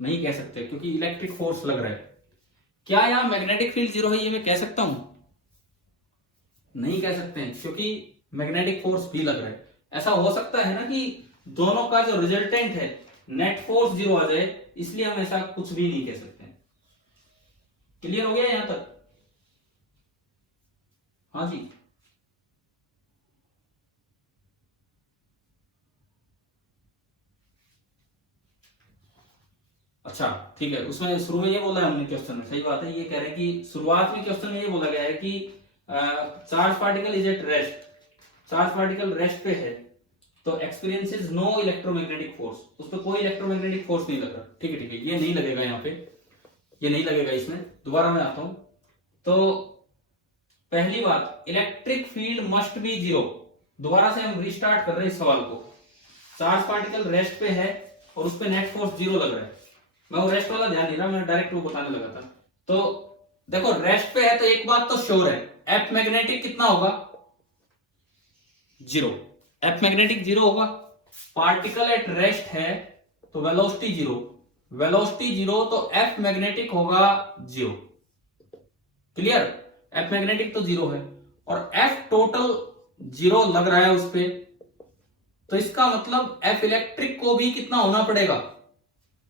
नहीं कह सकते, क्योंकि इलेक्ट्रिक फोर्स लग रहा है। क्या यहां मैग्नेटिक फील्ड 0 है, ये मैं कह सकता हूं? नहीं कह सकते हैं, क्योंकि मैग्नेटिक फोर्स भी लग रहा है। ऐसा हो सकता है ना कि दोनों का जो रिजल्टेंट है नेट फोर्स 0 आ जाए, इसलिए हम ऐसा कुछ भी नहीं कह सकते। क्लियर हो गया यहां तक? हाँ जी। अच्छा ठीक है, उसमें शुरू में ये बोला है हमने क्वेश्चन में, सही बात है, ये कह रहे हैं कि शुरुआत में क्वेश्चन में ये बोला गया है कि charge particle is at rest, charge particle rest पे है, तो एक्सपीरियंसेस नो इलेक्ट्रोमैग्नेटिक फोर्स, उस पर कोई इलेक्ट्रोमैग्नेटिक फोर्स नहीं लग रहा। ठीक है ठीक है, ये नहीं लगेगा यहाँ पे, ये नहीं लगेगा इसमें। दोबारा मैं आता हूं। तो पहली बात, इलेक्ट्रिक फील्ड मस्ट बी 0। दोबारा से हम रिस्टार्ट कर रहे हैं इस सवाल को। चार्ज पार्टिकल रेस्ट पे है और उस पर नेट फोर्स 0 लग रहा है। मैं वो रेस्ट वाला ध्यान नहीं रहा, मैं डायरेक्ट वो बताने लगा था। तो देखो रेस्ट पे है तो एक बात तो श्योर है, एफ मैग्नेटिक कितना होगा, जीरो। एफ मैग्नेटिक जीरो होगा। पार्टिकल एट रेस्ट है तो वेलोसिटी जीरो, वेलोसिटी जीरो तो एफ मैग्नेटिक होगा जीरो। क्लियर, एफ मैग्नेटिक तो जीरो है और एफ टोटल जीरो लग रहा है उस पे, तो इसका मतलब एफ इलेक्ट्रिक को भी कितना होना पड़ेगा,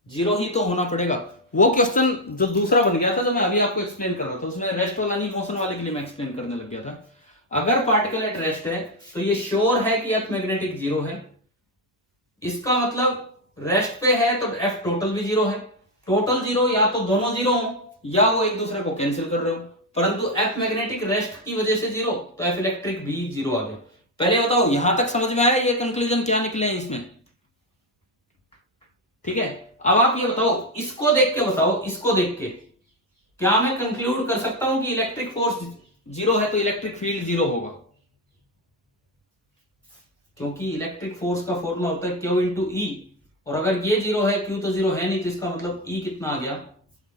जीरो ही तो होना पड़ेगा। वो क्वेश्चन जो दूसरा बन गया था, जो मैं अभी आपको एक्सप्लेन कर रहा था, उसमें रेस्ट वाला नहीं, मोशन वाले के लिए मैं एक्सप्लेन करने लग गया था। अगर पार्टिकल एट रेस्ट है तो ये श्योर है कि एफ मैग्नेटिक जीरो है, इसका मतलब रेस्ट पे है तो एफ टोटल भी जीरो है। टोटल जीरो या तो दोनों जीरो हो या वो एक दूसरे को कैंसिल कर रहे हो, परंतु एफ मैग्नेटिक रेस्ट की वजह से जीरो, तो एफ इलेक्ट्रिक भी जीरो आ गया। पहले बताओ यहां तक समझ में आया, ये कंक्लूजन क्या निकले हैं इसमें? ठीक है, अब आप ये बताओ, इसको देख के बताओ, इसको देख के क्या मैं कंक्लूड कर सकता हूं कि इलेक्ट्रिक फोर्स जीरो है तो इलेक्ट्रिक फील्ड जीरो होगा? क्योंकि इलेक्ट्रिक फोर्स का फॉर्मूला होता है क्यू इंटू ई, और अगर ये जीरो है, क्यू तो जीरो है नहीं, तो इसका मतलब ई कितना आ गया,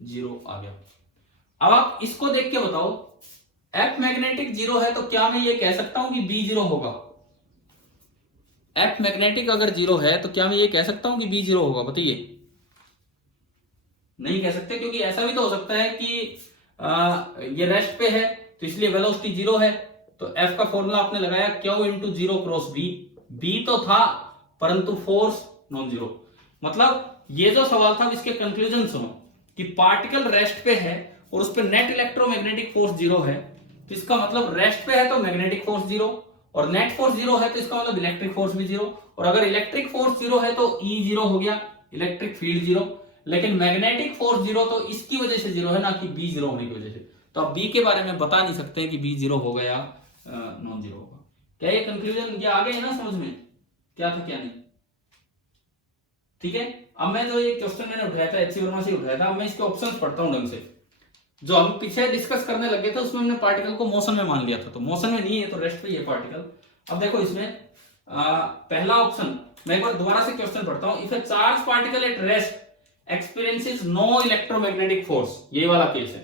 जीरो आ गया। अब आप इसको देख के बताओ, एफ मैग्नेटिक जीरो है तो क्या मैं ये कह सकता हूं कि बी जीरो होगा? एफ मैग्नेटिक अगर जीरो है तो क्या मैं ये कह सकता हूं कि बी जीरो होगा? बताइए। नहीं कह सकते, क्योंकि ऐसा भी तो हो सकता है कि ये रेस्ट पे है तो इसलिए वेलोसिटी जीरो है, तो एफ का फॉर्मूला आपने लगाया Q into zero cross B, B तो था परंतु फोर्स नॉन जीरो। मतलब ये जो सवाल था इसके कंक्लूजन सुनो, कि पार्टिकल रेस्ट पे है और उस पर नेट इलेक्ट्रोमैग्नेटिक फोर्स जीरो है, तो इसका मतलब रेस्ट पे है तो मैग्नेटिक फोर्स जीरो, और नेट फोर्स जीरो है तो इसका मतलब इलेक्ट्रिक फोर्स भी जीरो, और अगर इलेक्ट्रिक फोर्स जीरो है तो ई जीरो हो गया, इलेक्ट्रिक फील्ड जीरो। लेकिन मैग्नेटिक फोर्स जीरो तो इसकी वजह से जीरो है ना कि बी जीरो होने की वजह से, तो अब बी के बारे में बता नहीं सकते कि बी जीरो होगा या नॉन जीरो होगा। क्या ये कंक्लूजन ये आ गए ना समझ में, क्या था क्या नहीं? ठीक है, अब मैं जो ये क्वेश्चन मैंने उठाया था एच वर्मा से उठाया था, अब मैं इसके ऑप्शंस पढ़ता हूं ढंग से। जो हम पीछे डिस्कस करने लगे थे उसमें हमने पार्टिकल को मोशन में मान लिया था, तो मोशन में नहीं है तो रेस्ट पे ये पार्टिकल। अब देखो इसमें पहला ऑप्शन, मैं एक बार दोबारा से क्वेश्चन पढ़ता हूं। If a charge particle at rest experiences no electromagnetic force, ये वाला केस है,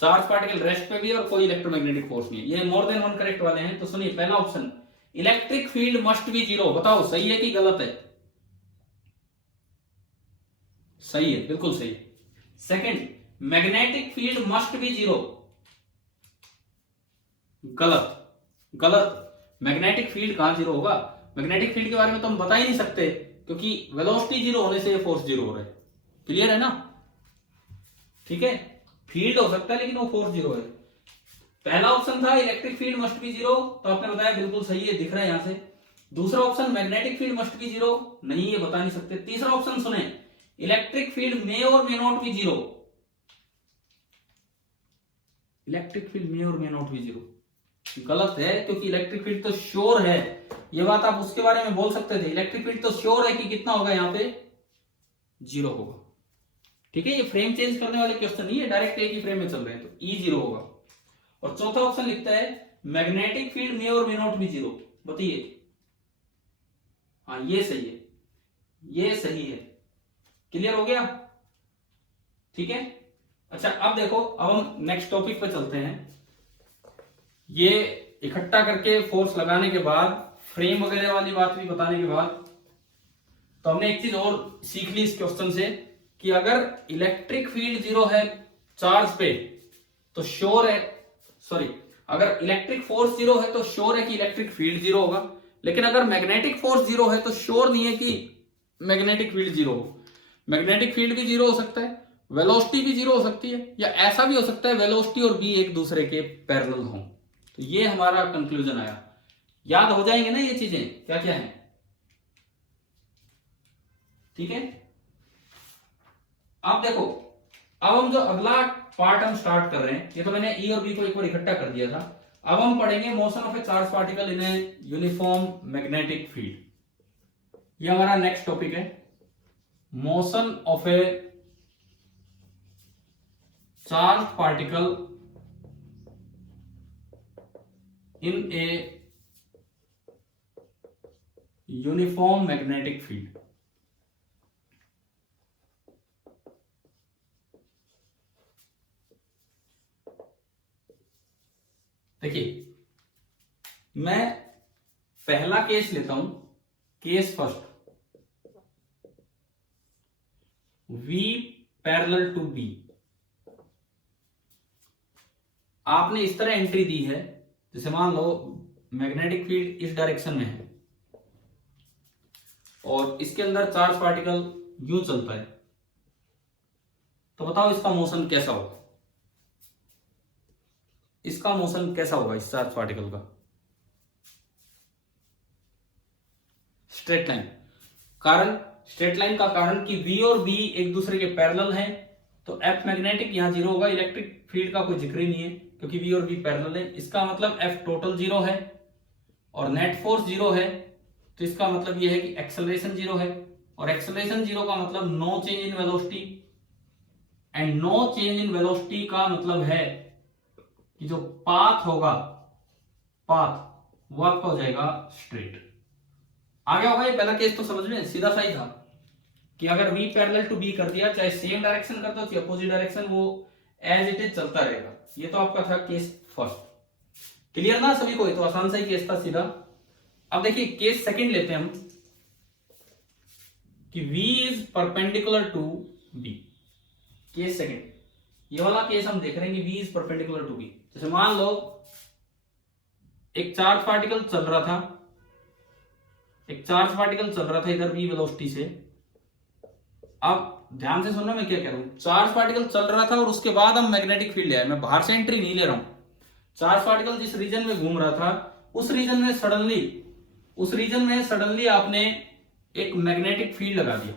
चार्ज पार्टिकल रेस्ट पे भी और कोई इलेक्ट्रोमैग्नेटिक फोर्स नहीं है, ये मोर देन वन करेक्ट वाले हैं। तो सुनिए पहला option, electric field must be zero, बताओ सही है कि गलत है? सही है, बिल्कुल सही है। Second, magnetic field must be zero, गलत, गलत। मैग्नेटिक फील्ड कहां जीरो होगा? मैग्नेटिक फील्ड के बारे में तो हम बता ही नहीं सकते, क्योंकि वेलोसिटी जीरो होने से ये फोर्स जीरो हो रहा है। क्लियर है ना? ठीक है, फील्ड हो सकता है लेकिन वो फोर्स जीरो है। पहला ऑप्शन था electric field must be zero, तो आपने बताया बिल्कुल सही है, दिख रहा है यहां से। दूसरा option magnetic field must be zero, नहीं ये बता नहीं सकते। तीसरा ऑप्शन सुने, electric field may or may not be zero, electric field may or may not be zero, गलत है, क्योंकि इलेक्ट्रिक फील्ड तो श्योर है। ये बात आप उसके बारे में बोल सकते थे, इलेक्ट्रिक फील्ड तो श्योर है कि कितना होगा यहां पे, जीरो होगा। ठीक है, ये फ्रेम चेंज करने वाले क्वेश्चन नहीं है, डायरेक्ट एक ही फ्रेम में चल रहे हैं, तो ई जीरो होगा। और चौथा ऑप्शन लिखता है magnetic field may or may not be zero, बताइए। हाँ ये सही है, ये सही है। क्लियर हो गया? ठीक है, अच्छा अब देखो, अब हम नेक्स्ट टॉपिक पे चलते हैं। ये इकट्ठा करके फोर्स लगाने के बाद, फ्रेम वगैरह वाली बात भी बताने के बाद, तो हमने एक चीज और सीख ली इस क्वेश्चन से, कि अगर इलेक्ट्रिक फील्ड जीरो है चार्ज पे तो श्योर है, सॉरी, अगर इलेक्ट्रिक फोर्स जीरो है तो श्योर है कि इलेक्ट्रिक फील्ड जीरो होगा। लेकिन अगर मैग्नेटिक फोर्स जीरो है तो श्योर नहीं है कि मैग्नेटिक फील्ड जीरो हो। मैग्नेटिक फील्ड भी जीरो हो सकता है, वेलोसिटी भी जीरो हो सकती है, या ऐसा भी हो सकता है वेलोसिटी और बी एक दूसरे के पैरेलल हों। तो ये हमारा कंक्लूजन आया। याद हो जाएंगे ना ये चीजें क्या क्या है? ठीक है, अब देखो, अब हम जो अगला पार्ट हम स्टार्ट कर रहे हैं, ये तो मैंने ई और बी को एक बार इकट्ठा कर दिया था। अब हम पढ़ेंगे motion of a charge particle in a uniform magnetic field. ये हमारा नेक्स्ट टॉपिक है, motion of a charge particle in a uniform magnetic field. देखिए मैं पहला केस लेता हूं, case first, V parallel to B। आपने इस तरह एंट्री दी है, जैसे मान लो मैग्नेटिक फील्ड इस डायरेक्शन में है और इसके अंदर चार्ज पार्टिकल यूं चलता है, तो बताओ इसका मोशन कैसा होगा? इसका मोशन कैसा होगा इस चार्ज पार्टिकल का? Straight line. कारण, स्ट्रेट लाइन का कारण कि V और B एक दूसरे के पैरेलल हैं, तो F मैग्नेटिक यहां जीरो होगा, इलेक्ट्रिक फील्ड का कोई जिक्र ही नहीं है क्योंकि V और B पैरेलल है। इसका मतलब F टोटल जीरो है और नेट फोर्स जीरो है, तो इसका मतलब यह है कि एक्सेलरेशन जीरो है, और एक्सेलरेशन जीरो का मतलब no change in velocity, and no change in velocity का मतलब है कि जो पाथ होगा, पाथ वो आपका हो जाएगा स्ट्रेट। आगे होगा ये पहला केस तो समझ में सीधा सा ही था कि अगर V पैरेलल टू B कर दिया, चाहे सेम डायरेक्शन कर दो चाहे अपोजिट डायरेक्शन, वो एज इट इज चलता रहेगा। ये तो आपका था केस फर्स्ट। क्लियर ना सभी को? तो आसान सा ही केस था सीधा। अब देखिए केस सेकंड लेते हैं हम कि V is perpendicular to B। Case second, ये वाला केस हम देख रहे हैं कि V is perpendicular to B। जैसे मान लो एक चार्ज पार्टिकल चल रहा था, एक चार्ज पार्टिकल चल रहा था इधर V वेलोसिटी से। अब ध्यान से सुनना मैं क्या कह रहा हूं। चार्ज पार्टिकल चल रहा था और उसके बाद हम मैग्नेटिक फील्ड ले आए, मैं बाहर से एंट्री नहीं ले रहा हूं। चार्ज पार्टिकल जिस रीजन में घूम रहा था उस रीजन में सडनली आपने एक मैग्नेटिक फील्ड लगा दिया,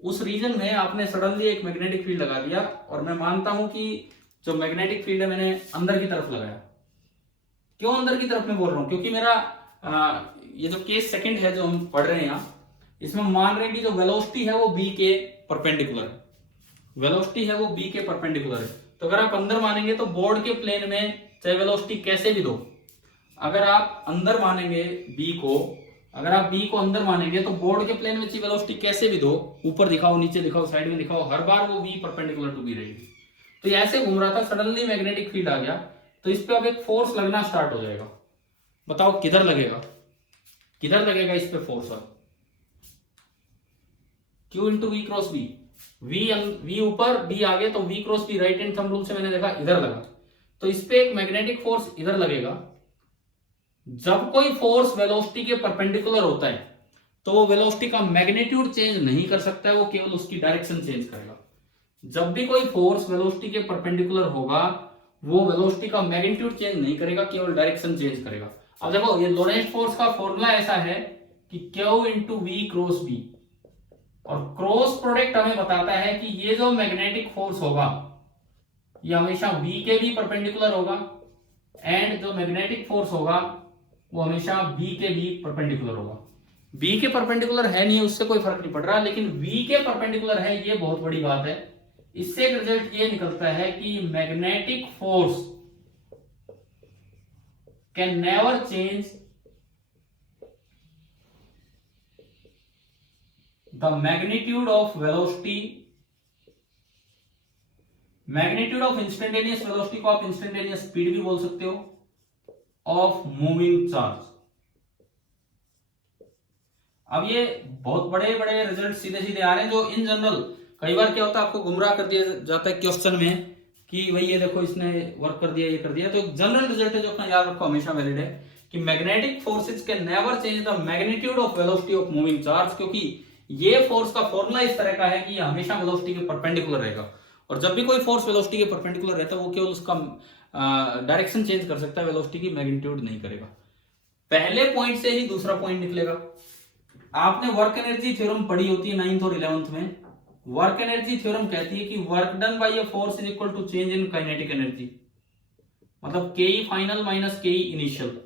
उस रीजन में आपने सडनली एक मैग्नेटिक फील्ड लगा दिया, और मैं मानता हूं कि जो मैग्नेटिक फील्ड है मैंने अंदर की तरफ लगाया। क्यों अंदर की तरफ में बोल रहा हूं? क्योंकि मेरा ये जो केस सेकंड है जो हम पढ़ रहे हैं यहां, इसमें हम मान रहे हैं कि जो वेलोसिटी है वो B के परपेंडिकुलर है, वेलोसिटी है वो B के परपेंडिकुलर है। तो अगर आप अंदर मानेंगे तो बोर्ड के प्लेन में चाहे वेलोसिटी कैसे भी दो, अगर आप अंदर मानेंगे B को, अगर आप B को अंदर मानेंगे तो बोर्ड के प्लेन में चाहे वेलोसिटी कैसे भी दो, ऊपर दिखाओ नीचे दिखाओ साइड में दिखाओ, हर बार वो V परपेंडिकुलर टू B रहेगी। तो ये ऐसे घूम रहा था, सडनली मैग्नेटिक फील्ड आ गया, तो इस पे अब एक फोर्स लगना स्टार्ट हो जाएगा। बताओ किधर लगेगा? किधर लगेगा इस पे फोर्स? अब Q into V cross B, V ऊपर B आगे, तो V cross B right hand thumb rule से मैंने देखा इधर लगा, तो इस पे एक मैग्नेटिक फोर्स इधर लगेगा। जब कोई फोर्स वेलोसिटी के परपेंडिकुलर होता है तो वो वेलोसिटी का मैग्नीट्यूड चेंज नहीं कर सकता है, वो केवल उसकी डायरेक्शन चेंज करेगा। जब भी कोई फोर्स वेलोसिटी के परपेंडिकुलर होगा वो वेलोसिटी का मैग्नीट्यूड चेंज नहीं करेगा, केवल डायरेक्शन चेंज करेगा। अब देखो ये लोरेंट्ज फोर्स का फॉर्मूला ऐसा है कि Q into V cross B, और क्रॉस प्रोडक्ट हमें बताता है कि ये जो मैग्नेटिक फोर्स होगा ये हमेशा V के भी परपेंडिकुलर होगा, एंड जो मैग्नेटिक फोर्स होगा वो हमेशा B के भी परपेंडिकुलर होगा। B के परपेंडिकुलर है नहीं, उससे कोई फर्क नहीं पड़ रहा, लेकिन V के परपेंडिकुलर है, ये बहुत बड़ी बात है। इससे एक रिजल्ट ये निकलता है कि magnetic force can never change the magnitude of velocity, magnitude of instantaneous velocity को आप इंस्टेंटेनियस स्पीड भी बोल सकते हो, ऑफ मूविंग चार्ज। अब ये बहुत बड़े बड़े रिजल्ट सीधे सीधे आ रहे हैं जो इन जनरल, कई बार क्या होता है आपको गुमराह कर दिया जाता है क्वेश्चन में कि भाई ये देखो इसने वर्क कर दिया, ये कर दिया। तो एक जनरल रिजल्ट है जो अपना याद रखो, हमेशा वैलिड है कि magnetic forces can never change the magnitude of velocity of moving charge, क्योंकि ये फोर्स का फॉर्मूला इस तरह का है कि ये हमेशा वेलोसिटी के परपेंडिकुलर रहेगा, और जब भी कोई फोर्स वेलोसिटी के परपेंडिकुलर रहता है वो केवल उसका डायरेक्शन चेंज कर सकता है, वेलोसिटी की मैग्नीट्यूड नहीं करेगा। पहले पॉइंट से ही दूसरा पॉइंट निकलेगा। आपने वर्क एनर्जी थ्योरम पढ़ी होती है 9th और 11th में। वर्क एनर्जी थ्योरम कहती है कि work done by a force is equal to change in kinetic energy, मतलब के फाइनल माइनस के इनिशियल।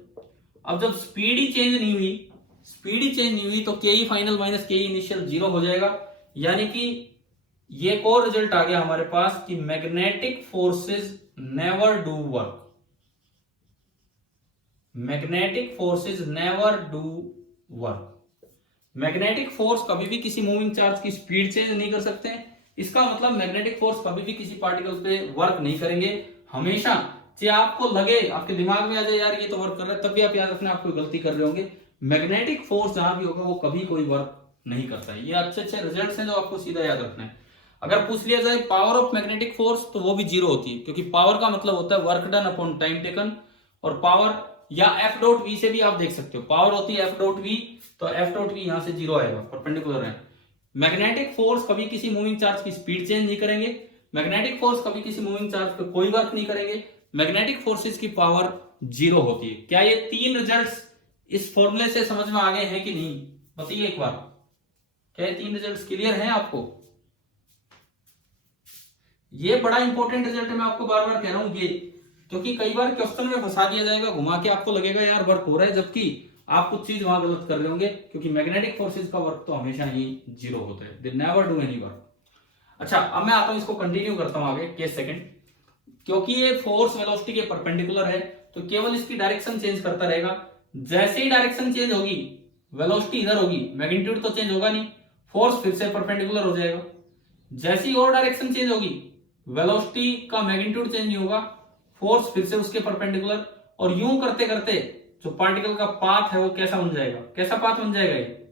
अब जब स्पीड ही चेंज नहीं हुई, तो के फाइनल माइनस के इनिशियल 0 हो जाएगा, यानी कि ये एक और रिजल्ट आ गया हमारे पास कि magnetic forces never do work, magnetic forces never do work. Magnetic force कभी भी किसी मूविंग चार्ज की स्पीड चेंज नहीं कर सकते हैं। इसका मतलब मैग्नेटिक फोर्स कभी भी किसी पार्टिकल पे वर्क नहीं करेंगे, हमेशा चाहे आपको लगे, आपके दिमाग में आ जाए यार ये तो वर्क कर रहा है, तब भी आप याद रखना आप कोई गलती कर रहे होंगे। मैग्नेटिक फोर्स जहां भी होगा वो कभी कोई वर्क नहीं करता है। ये अच्छे अच्छे रिजल्ट्स हैं जो आपको सीधा याद रखना है। अगर पूछ लिया जाए पावर ऑफ मैग्नेटिक फोर्स तो वो भी जीरो होती है, क्योंकि पावर का मतलब होता है work done upon time taken, और पावर या एफ डॉट वी से भी आप देख सकते हो, पावर होती है एफ डॉट वी, तो एफ डॉट वी यहां से जीरो आएगा, परपेंडिकुलर है। मैग्नेटिक फोर्स कभी किसी मूविंग चार्ज की स्पीड चेंज नहीं करेंगे, मैग्नेटिक फोर्स कभी किसी मूविंग चार्ज पे कोई वर्क नहीं करेंगे, मैग्नेटिक फोर्सेस की पावर जीरो होती है। क्या ये तीन रिजल्ट्स इस फॉर्मूले से समझ में आ गए हैं कि नहीं, बताइए एक बार, क्या ये तीन रिजल्ट्स क्लियर हैं आपको? ये बड़ा इंपॉर्टेंट रिजल्ट है, मैं आपको बार बार कह रहा हूं ये, क्योंकि कई बार क्वेश्चन में फंसा दिया जाएगा घुमा के, आपको लगेगा यार वर्क हो रहा है, जबकि आप कुछ चीज वहां गलत कर रहे होंगे, क्योंकि मैग्नेटिक फोर्सेस का वर्क तो हमेशा ही जीरो होता है, they never do any work. अच्छा, अब मैं आता हूं, इसको कंटिन्यू करता हूं आगे केस सेकंड। क्योंकि ये फोर्स वेलोसिटी के परपेंडिकुलर है तो केवल इसकी डायरेक्शन चेंज करता रहेगा। जैसे ही डायरेक्शन चेंज होगी वेलोसिटी इधर होगी, मैग्नीट्यूड तो चेंज होगा नहीं, फोर्स फिर से परपेंडिकुलर हो जाएगा। जैसी और डायरेक्शन चेंज होगी वेलोसिटी का मैग्नीट्यूड चेंज नहीं होगा, फोर्स फिर से उसके परपेंडिकुलर, और यूं करते करते जो पार्टिकल का पाथ है वो कैसा बन जाएगा, कैसा पाथ बन जाएगा ये,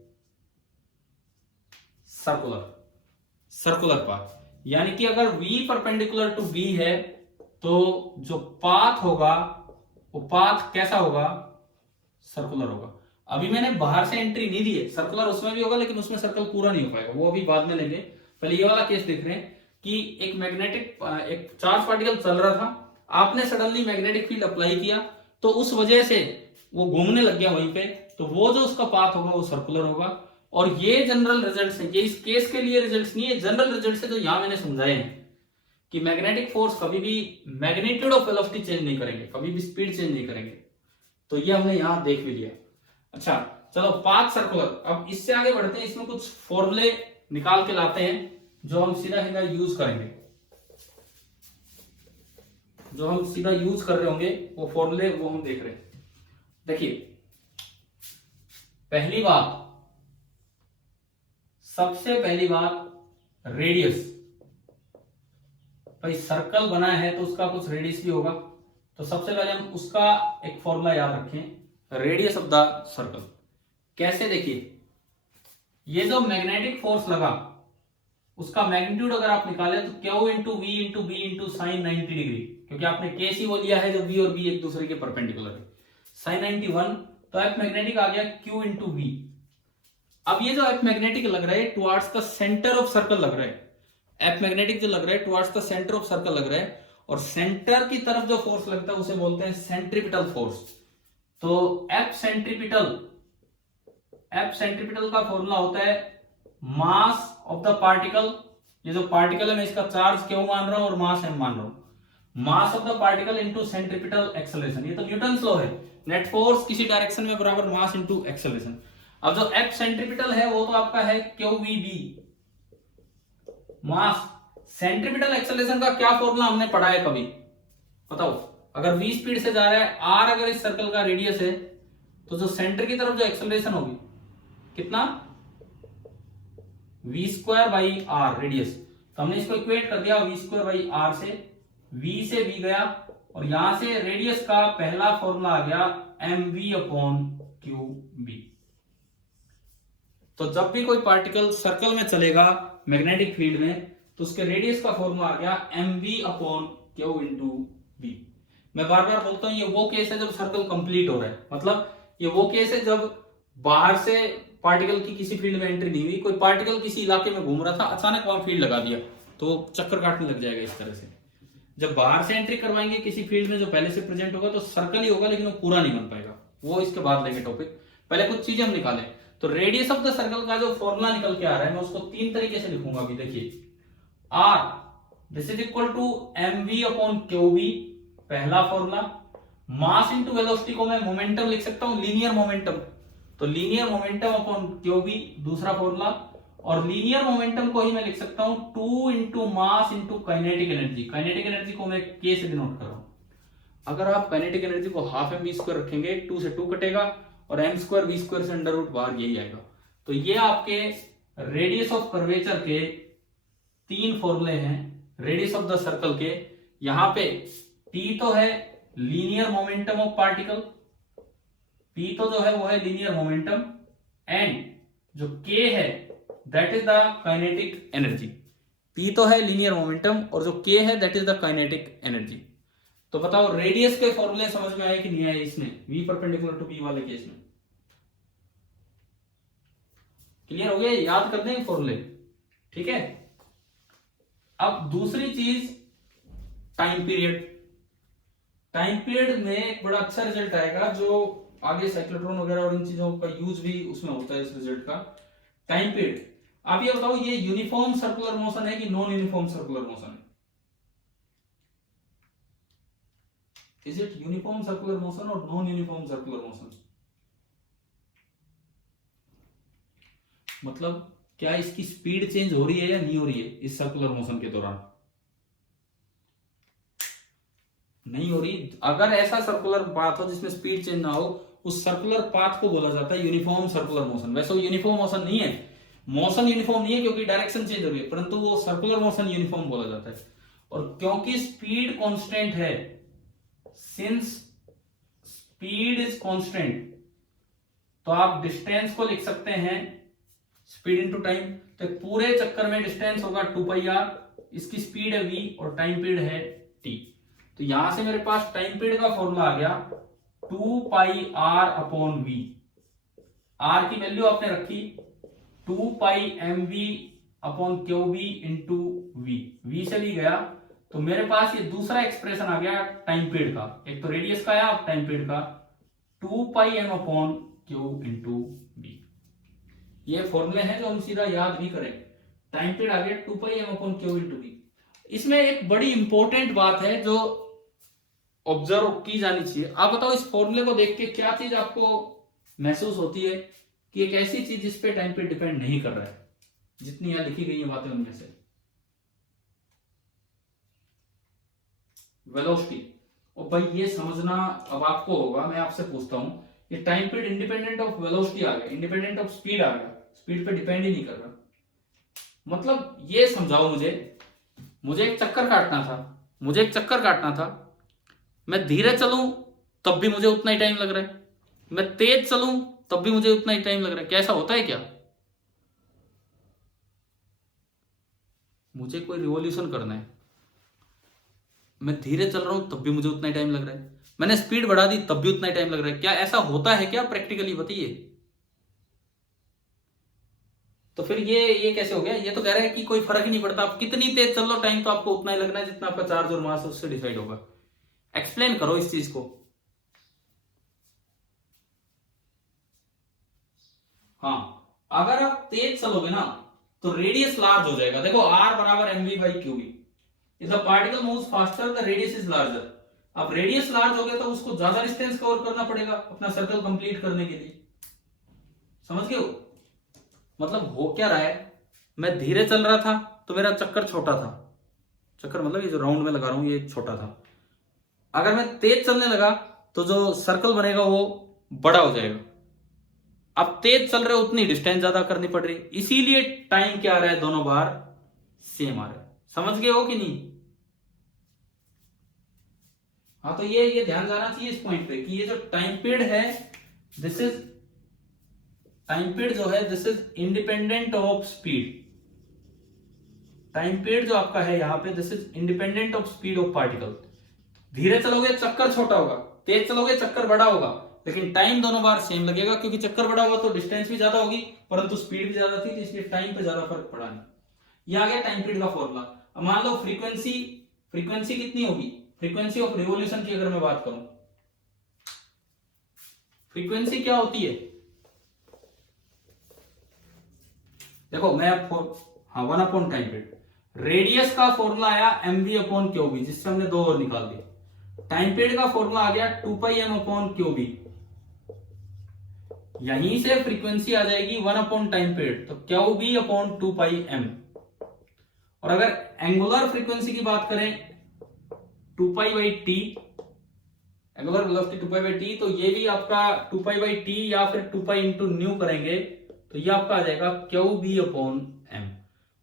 सर्कुलर, सर्कुलर पाथ। यानी कि अगर v परपेंडिकुलर टू b है तो जो पाथ होगा वो पाथ कैसा होगा, सर्कुलर होगा। अभी मैंने बाहर से एंट्री नहीं दी है, सर्कुलर उसमें भी होगा लेकिन उसमें सर्कल पूरा नहीं हो पाएगा, वो अभी बाद में लेंगे। पहले ये वाला केस देख रहे हैं कि एक मैग्नेटिक, एक चार्ज पार्टिकल चल रहा था, आपने सडनली मैग्नेटिक फील्ड अप्लाई किया तो उस वजह से वो घूमने लग गया वहीं पे, तो वो जो उसका पाथ होगा वो सर्कुलर होगा। और ये जनरल रिजल्ट्स हैं, ये इस केस के लिए रिजल्ट्स नहीं है, जनरल रिजल्ट्स है जो यहां मैंने समझाए हैं कि मैग्नेटिक फोर्स कभी भी मैग्नीट्यूड ऑफ वेलोसिटी चेंज नहीं करेंगे, कभी भी स्पीड चेंज नहीं करेंगे, तो ये हमने यहां देख भी लिया। अच्छा चलो, पाथ सर्कुलर। अब इससे आगे बढ़ते हैं, इसमें कुछ फॉर्मूले निकाल के लाते हैं जो हम सीधा सीधा यूज करेंगे, जो हम सीधा यूज कर रहे होंगे वो फॉर्मूले वो हम देख रहे हैं। देखिए पहली बात, सबसे पहली बात रेडियस, भाई सर्कल बना है तो उसका कुछ रेडियस भी होगा, तो सबसे पहले हम उसका एक फॉर्मूला याद रखें, रेडियस ऑफ द सर्कल। कैसे, देखिए ये जो मैग्नेटिक फोर्स लगा उसका मैग्नीट्यूड अगर आप निकाले तो Q into V into B into sine 90 degree, क्योंकि आपने केस ही वो लिया है जो V और B एक दूसरे के परपेंडिकुलर है, साइन 91, तो एफ मैग्नेटिक आ गया Q इंटू वी। अब ये जो एफ मैग्नेटिक लग रहा है towards the centre of circle लग रहा है, एफ मैग्नेटिक जो लग रहा है towards the centre of circle लग रहा है, और सेंटर की तरफ जो फोर्स लगता है उसे बोलते हैं सेंट्रीपिटल फोर्स। तो एफ सेंट्रीपिटल का फॉर्मूला होता है मास ऑफ द पार्टिकल, ये जो पार्टिकल है मैं इसका चार्ज क्यों मान रहा हूं और मास एम मान रहा हूं, mass of the particle into centripetal acceleration, ये तो न्यूटन्स लॉ है, नेट फोर्स किसी डायरेक्शन में बराबर मास इनटू एक्सेलरेशन। अब जो एफ सेंट्रीपिटल है वो तो आपका है QVB मास, सेंट्रीपिटल एक्सेलरेशन का क्या फॉर्मूला हमने पढ़ा है कभी, बताओ? अगर v स्पीड से जा रहा है, r अगर इस सर्कल का रेडियस है, तो जो सेंटर की तरफ जो एक्सेलरेशन होगी कितना, v square by r radius, तो हमने इसको इक्वेट कर दिया v स्क्वायर बाई r से, v से v गया, और यहां से रेडियस का पहला फॉर्मूला आ गया mv अपॉन qb। तो जब भी कोई पार्टिकल सर्कल में चलेगा मैग्नेटिक फील्ड में तो उसके रेडियस का फॉर्मूला आ गया mv upon q into b। मैं बार बार बोलता हूं ये वो केस है जब सर्कल कंप्लीट हो रहा है, मतलब ये वो केस है जब बाहर से पार्टिकल की किसी फील्ड में एंट्री नहीं हुई, कोई पार्टिकल किसी इलाके में घूम रहा था, अचानक वहां फील्ड लगा दिया तो चक्कर काटने लग जाएगा इस तरह से। जब बाहर से एंट्री करवाएंगे किसी फील्ड में जो पहले से प्रेजेंट होगा तो सर्कल ही होगा लेकिन वो पूरा नहीं बन पाएगा, वो इसके बाद लेंगे टॉपिक। पहले कुछ चीजें हम निकालें, तो रेडियस ऑफ द सर्कल का जो फॉर्मूला निकल के आ रहा है मैं उसको तीन तरीके से लिखूंगा अभी, देखिए r this is equal to mv upon qb पहला फॉर्मूला, मास इनटू वेलोसिटी को मैं मोमेंटम लिख सकता हूं, लीनियर मोमेंटम, तो लीनियर मोमेंटम अपॉन qb दूसरा फॉर्मूला, और लीनियर मोमेंटम को ही मैं लिख सकता हूं 2 into mass into kinetic energy, kinetic energy को मैं k से डिनोट कर रहा हूं। अगर आप काइनेटिक एनर्जी को हाफ mv स्क्वायर रखेंगे 2 से 2 कटेगा और m स्क्वायर v स्क्वायर से अंडर रूट बाहर यही आएगा। तो ये आपके रेडियस ऑफ कर्वेचर के तीन फॉर्मूले हैं, रेडियस ऑफ द सर्कल के। यहां पे t तो है linear momentum of particle, p तो जो है वो है लीनियर मोमेंटम, एंड जो k है that is the kinetic energy. p तो है लीनियर मोमेंटम और जो k है that is the kinetic energy. तो बताओ रेडियस के फॉर्मूले समझ में आए कि नहीं आए इसमें, v परपेंडिकुलर टू p वाले केस में? क्लियर हो गया? याद कर दें फॉर्मूले, ठीक है। अब दूसरी चीज टाइम पीरियड। टाइम पीरियड में एक बड़ा अच्छा रिजल्ट आएगा जो आगे साइक्लोट्रॉन वगैरह और इन चीजों का यूज भी उसमें होता है इस रिजल्ट का। टाइम पीरियड, आप ये बताओ ये यूनिफॉर्म सर्कुलर मोशन है कि नॉन यूनिफॉर्म सर्कुलर मोशन है? Is it uniform circular motion और नॉन यूनिफॉर्म सर्कुलर मोशन? मतलब क्या इसकी स्पीड चेंज हो रही है या नहीं हो रही है इस सर्कुलर मोशन के दौरान? नहीं हो रही। अगर ऐसा सर्कुलर पाथ हो जिसमें स्पीड चेंज ना हो, उस सर्कुलर पाथ को बोला जाता है यूनिफॉर्म सर्कुलर मोशन। वैसे वो यूनिफॉर्म मोशन नहीं है, मोशन यूनिफॉर्म नहीं है क्योंकि डायरेक्शन चेंज हो रही है, परंतु वो सर्कुलर मोशन यूनिफॉर्म बोला जाता है। और क्योंकि स्पीड कांस्टेंट है, सिंस स्पीड इज कांस्टेंट, तो आप डिस्टेंस को लिख सकते हैं स्पीड इनटू टाइम। तो पूरे चक्कर में डिस्टेंस होगा 2πr, इसकी स्पीड है v और टाइम पीरियड है t। तो यहां से मेरे पास टाइम पीरियड का फॉर्मूला आ गया 2πr/v। r की वैल्यू आपने रखी 2πmv/qb इंटू v, v से भी गया। तो मेरे पास ये दूसरा एक्सप्रेशन आ गया टाइम पीरियड का, एक तो रेडियस का आया टाइम पीरियड का 2πm/q इंटू v। ये फॉर्मूले हैं जो हम सीधा याद भी करें। टाइम पीरियड आ गया 2πm/q इंटू v। इसमें एक बड़ी इंपॉर्टेंट बात है जो ऑब्जर्व की जानी चाहिए। आप बताओ इस फॉर्मूले को देख के क्या चीज आपको महसूस होती है कि एक ऐसी चीज जिस पे टाइम पे डिपेंड नहीं कर रहा है, जितनी यहां लिखी गई है बातें उनमें से? वेलोसिटी। और भाई ये समझना अब आपको होगा, मैं आपसे पूछता हूं, ये time period independent of velocity आ गया, इंडिपेंडेंट ऑफ स्पीड आ गया, स्पीड पे डिपेंड ही नहीं कर रहा। मतलब ये समझाओ मुझे एक चक्कर काटना था, मैं धीरे चलूं तब भी मुझे उतना ही टाइम लग रहा है, मैं तेज चलूं तब भी मुझे उतना ही टाइम लग रहा है। क्या ऐसा होता है क्या? मुझे कोई रिवॉल्यूशन करना है, मैं धीरे चल रहा हूं तब भी मुझे उतना ही टाइम लग रहा है, मैंने स्पीड बढ़ा दी तब भी उतना ही टाइम लग रहा है। क्या ऐसा होता है क्या प्रैक्टिकली? बताइए। तो फिर ये कैसे हो गया? ये तो कह रहा है कि कोई फर्क ही नहीं पड़ता, आप कितनी तेज चल लो टाइम तो आपको उतना ही लगना है जितना आपका चार्ज और मास उससे डिसाइड होगा। एक्सप्लेन करो इस चीज को। हाँ, अगर आप तेज चलोगे ना तो रेडियस लार्ज हो जाएगा। देखो r बराबर mv/qb, if the particle moves faster the radius is larger. अब रेडियस लार्ज हो गया तो उसको ज्यादा डिस्टेंस कवर करना पड़ेगा अपना सर्कल कंप्लीट करने के लिए। समझ गए हो? मतलब हो क्या रहा है, मैं धीरे चल रहा था तो मेरा चक्कर छोटा था, चक्कर मतलब ये जो राउंड में लगा रहा हूं ये छोटा था। अगर मैं तेज चलने लगा तो जो सर्कल बनेगा वो बड़ा हो जाएगा। अब तेज चल रहे उतनी डिस्टेंस ज्यादा करनी पड़ रही, इसीलिए टाइम क्या आ रहा है, दोनों बार सेम आ रहा है। समझ गए हो कि नहीं? हाँ, तो ये ध्यान जाना चाहिए इस पॉइंट पे कि ये जो टाइम पीरियड है, दिस इज टाइम पीरियड जो है this is independent of speed. Time period जो आपका है यहां पे this is independent of speed of particle. धीरे चलोगे चक्कर छोटा होगा, तेज चलोगे चक्कर बड़ा होगा, लेकिन टाइम दोनों बार सेम लगेगा क्योंकि चक्कर बड़ा हुआ तो डिस्टेंस भी ज्यादा होगी परंतु स्पीड भी ज्यादा थी, तो इसलिए टाइम पे ज्यादा फर्क पड़ा नहीं। ये आ गया टाइम पीरियड का फॉर्मूला। अब मान लो फ्रीक्वेंसी कितनी होगी, फ्रीक्वेंसी ऑफ रिवॉल्यूशन की अगर मैं बात करूं, फ्रीक्वेंसी क्या होती है? देखो मैं हाँ 1/टाइम पीरियड, रेडियस का फॉर्मूला आया mv/qb जिससे हमने 2 और निकाल दिए। टाइम पीरियड का फॉर्मूला आ गया 2πm/qb, यहीं से फ्रीक्वेंसी आ जाएगी 1/टाइम पीरियड, तो qb/2πm। और अगर एंगुलर फ्रीक्वेंसी की बात करें 2π/t, एंगुलर वेलोसिटी 2π/t, तो ये भी आपका 2π/t या फिर 2π इंटू न्यू करेंगे तो ये आपका आ जाएगा qb/m।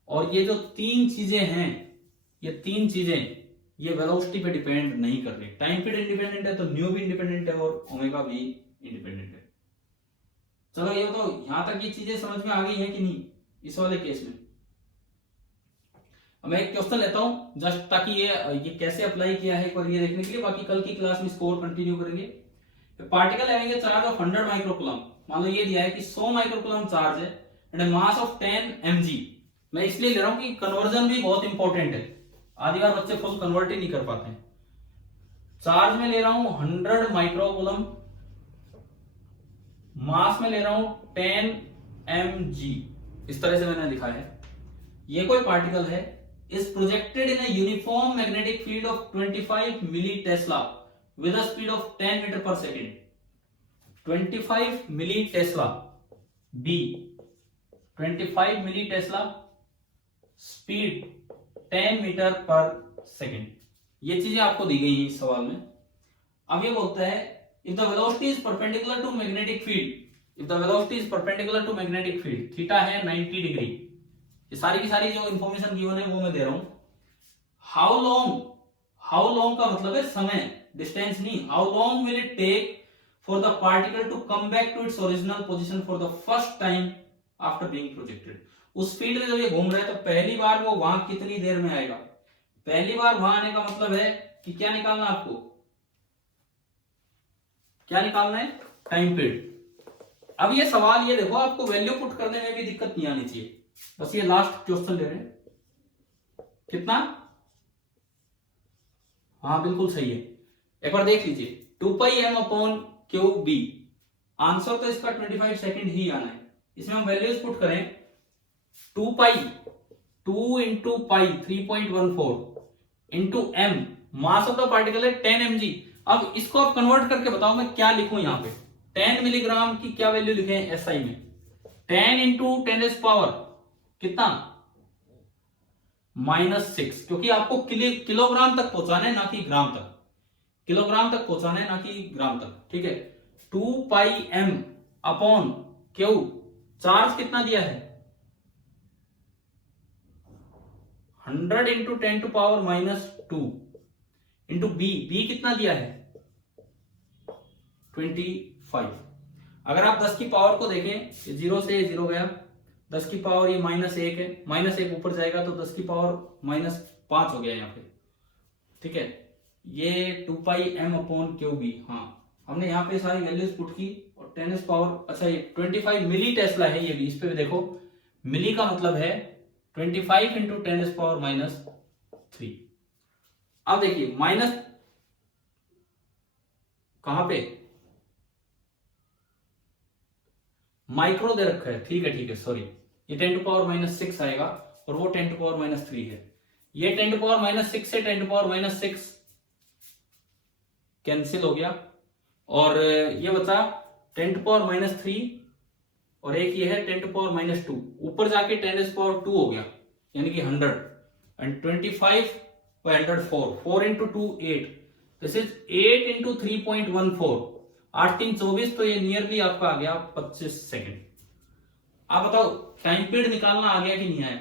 और ये जो तीन चीजें हैं, ये तीन चीजें ये वेलोसिटी पे डिपेंड नहीं कर रही। टाइम पीरियड इंडिपेंडेंट है तो न्यू भी इंडिपेंडेंट है और ओमेगा भी इंडिपेंडेंट है। चलो ये तो यहां तक ये चीजें समझ में आ गई है कि नहीं इस वाले केस में। अब मैं एक क्वेश्चन लेता हूं जस्ट ताकि ये कैसे अप्लाई किया है एक बार ये देखने के लिए, बाकी कल की क्लास में इसको और कंटिन्यू करेंगे। Particle having a charge of 100 microcoulomb, मान लो ये दिया है कि 100 माइक्रोकूलम चार्ज है एंड मास ऑफ 10 mg। मैं इसलिए ले रहा हूं कि कन्वर्जन भी बहुत इंपॉर्टेंट है, आधी बार बच्चे फुल कन्वर्ट ही नहीं कर पाते हैं। चार्ज में ले रहा हूं 100 माइक्रोकूलम, मास में ले रहा हूं 10 mg, इस तरह से मैंने लिखा है। ये कोई पार्टिकल है is projected in a uniform magnetic field of 25 milli Tesla with a speed of 10 meter per second. 25 milli Tesla B 25 milli Tesla speed 10 metre पर सेकेंड। ये चीजें आपको दी गई हैं इस सवाल में। अब ये बोलता है if the velocity is perpendicular to magnetic field, if the velocity is perpendicular to magnetic field, theta है 90 डिग्री। ये सारी की सारी जो इंफॉर्मेशन गिवन है वो मैं दे रहा हूं। हाउ लॉन्ग का मतलब है समय, डिस्टेंस नहीं। How long will it take for the particle to come back to its original position for the first time after being projected. उस फील्ड में जब ये घूम रहा है तो पहली बार वो वहां कितनी देर में आएगा। पहली बार वहां आने का मतलब है कि क्या निकालना आपको, क्या निकालना है, टाइम पीरियड। अब ये सवाल ये देखो आपको वैल्यू पुट करने में भी दिक्कत नहीं आनी चाहिए, बस ये लास्ट क्वेश्चन ले रहे हैं। कितना, हाँ बिल्कुल सही है, एक बार देख लीजिए 2πm/cube। आंसर तो इसका 25 सेकंड ही आना है। इसमें हम वैल्यूज पुट करें 2 into pi 3.14 into m, mass of the particle है 10 mg। अब इसको आप कन्वर्ट करके बताओ मैं क्या लिखूं यहाँ पे। 10 मिलीग्राम की क्या वैल्यू लिखे SI में, 10 into 10⁻⁻, कितना, -6, क्योंकि आपको किलोग्राम तक पहुंचाना है ना कि ग्राम तक, किलोग्राम तक पहुंचाना है ना कि ग्राम तक, ठीक है। 2πm/Q, चार्ज कितना दिया है 100 into 10⁻⁻2 इंटू बी कितना दिया है 25। अगर आप 10 की पावर को देखें, 0 से 0 गया, 10 की पावर ये -1 है, -1 ऊपर जाएगा तो 10 की पावर -5 हो गया यहाँ पे, ठीक है। ये 2πm/Qb, हाँ हमने यहाँ पे सारी वैल्यूज पुट की और 10 पावर, अच्छा ये 25 मिली टेस्ला है, ये भी इस पे भी देखो, मिली का मतलब है 25 into 10⁻⁻3। अब देखिए माइनस कहां पे, माइक्रो दे रखा है, ठीक है सॉरी, ये 10⁻⁻6 आएगा और वो 10⁻⁻3 है। ये 10⁻⁻6 से 10⁻⁻6 कैंसिल हो गया और ये बचा 10⁻⁻3 और एक ये है 10⁻⁻2, ऊपर जाके 10⁻2 हो गया यानी कि 100 and 25/104, 4 into 2 8, this is 8 into 3.14, 8 3 24, तो ये नियरली आपका आ गया 25 सेकंड। आप बताओ टाइम पीरियड निकालना आ गया कि नहीं आया,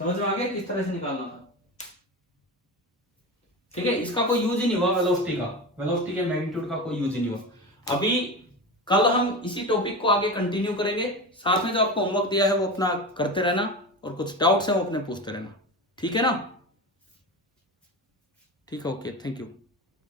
समझ में आ गया किस तरह से निकालना था, ठीक है। इसका कोई यूज ही नहीं हुआ, वेलोसिटी के मैग्नीट्यूड का कोई यूज ही नहीं हुआ। अभी कल हम इसी टॉपिक को आगे कंटिन्यू करेंगे, साथ में जो आपको होमवर्क दिया है वो अपना करते रहना और कुछ डाउट्स है वो अपने पूछते रहना, ठीक है ना, ठीक है, ओके, थैंक यू।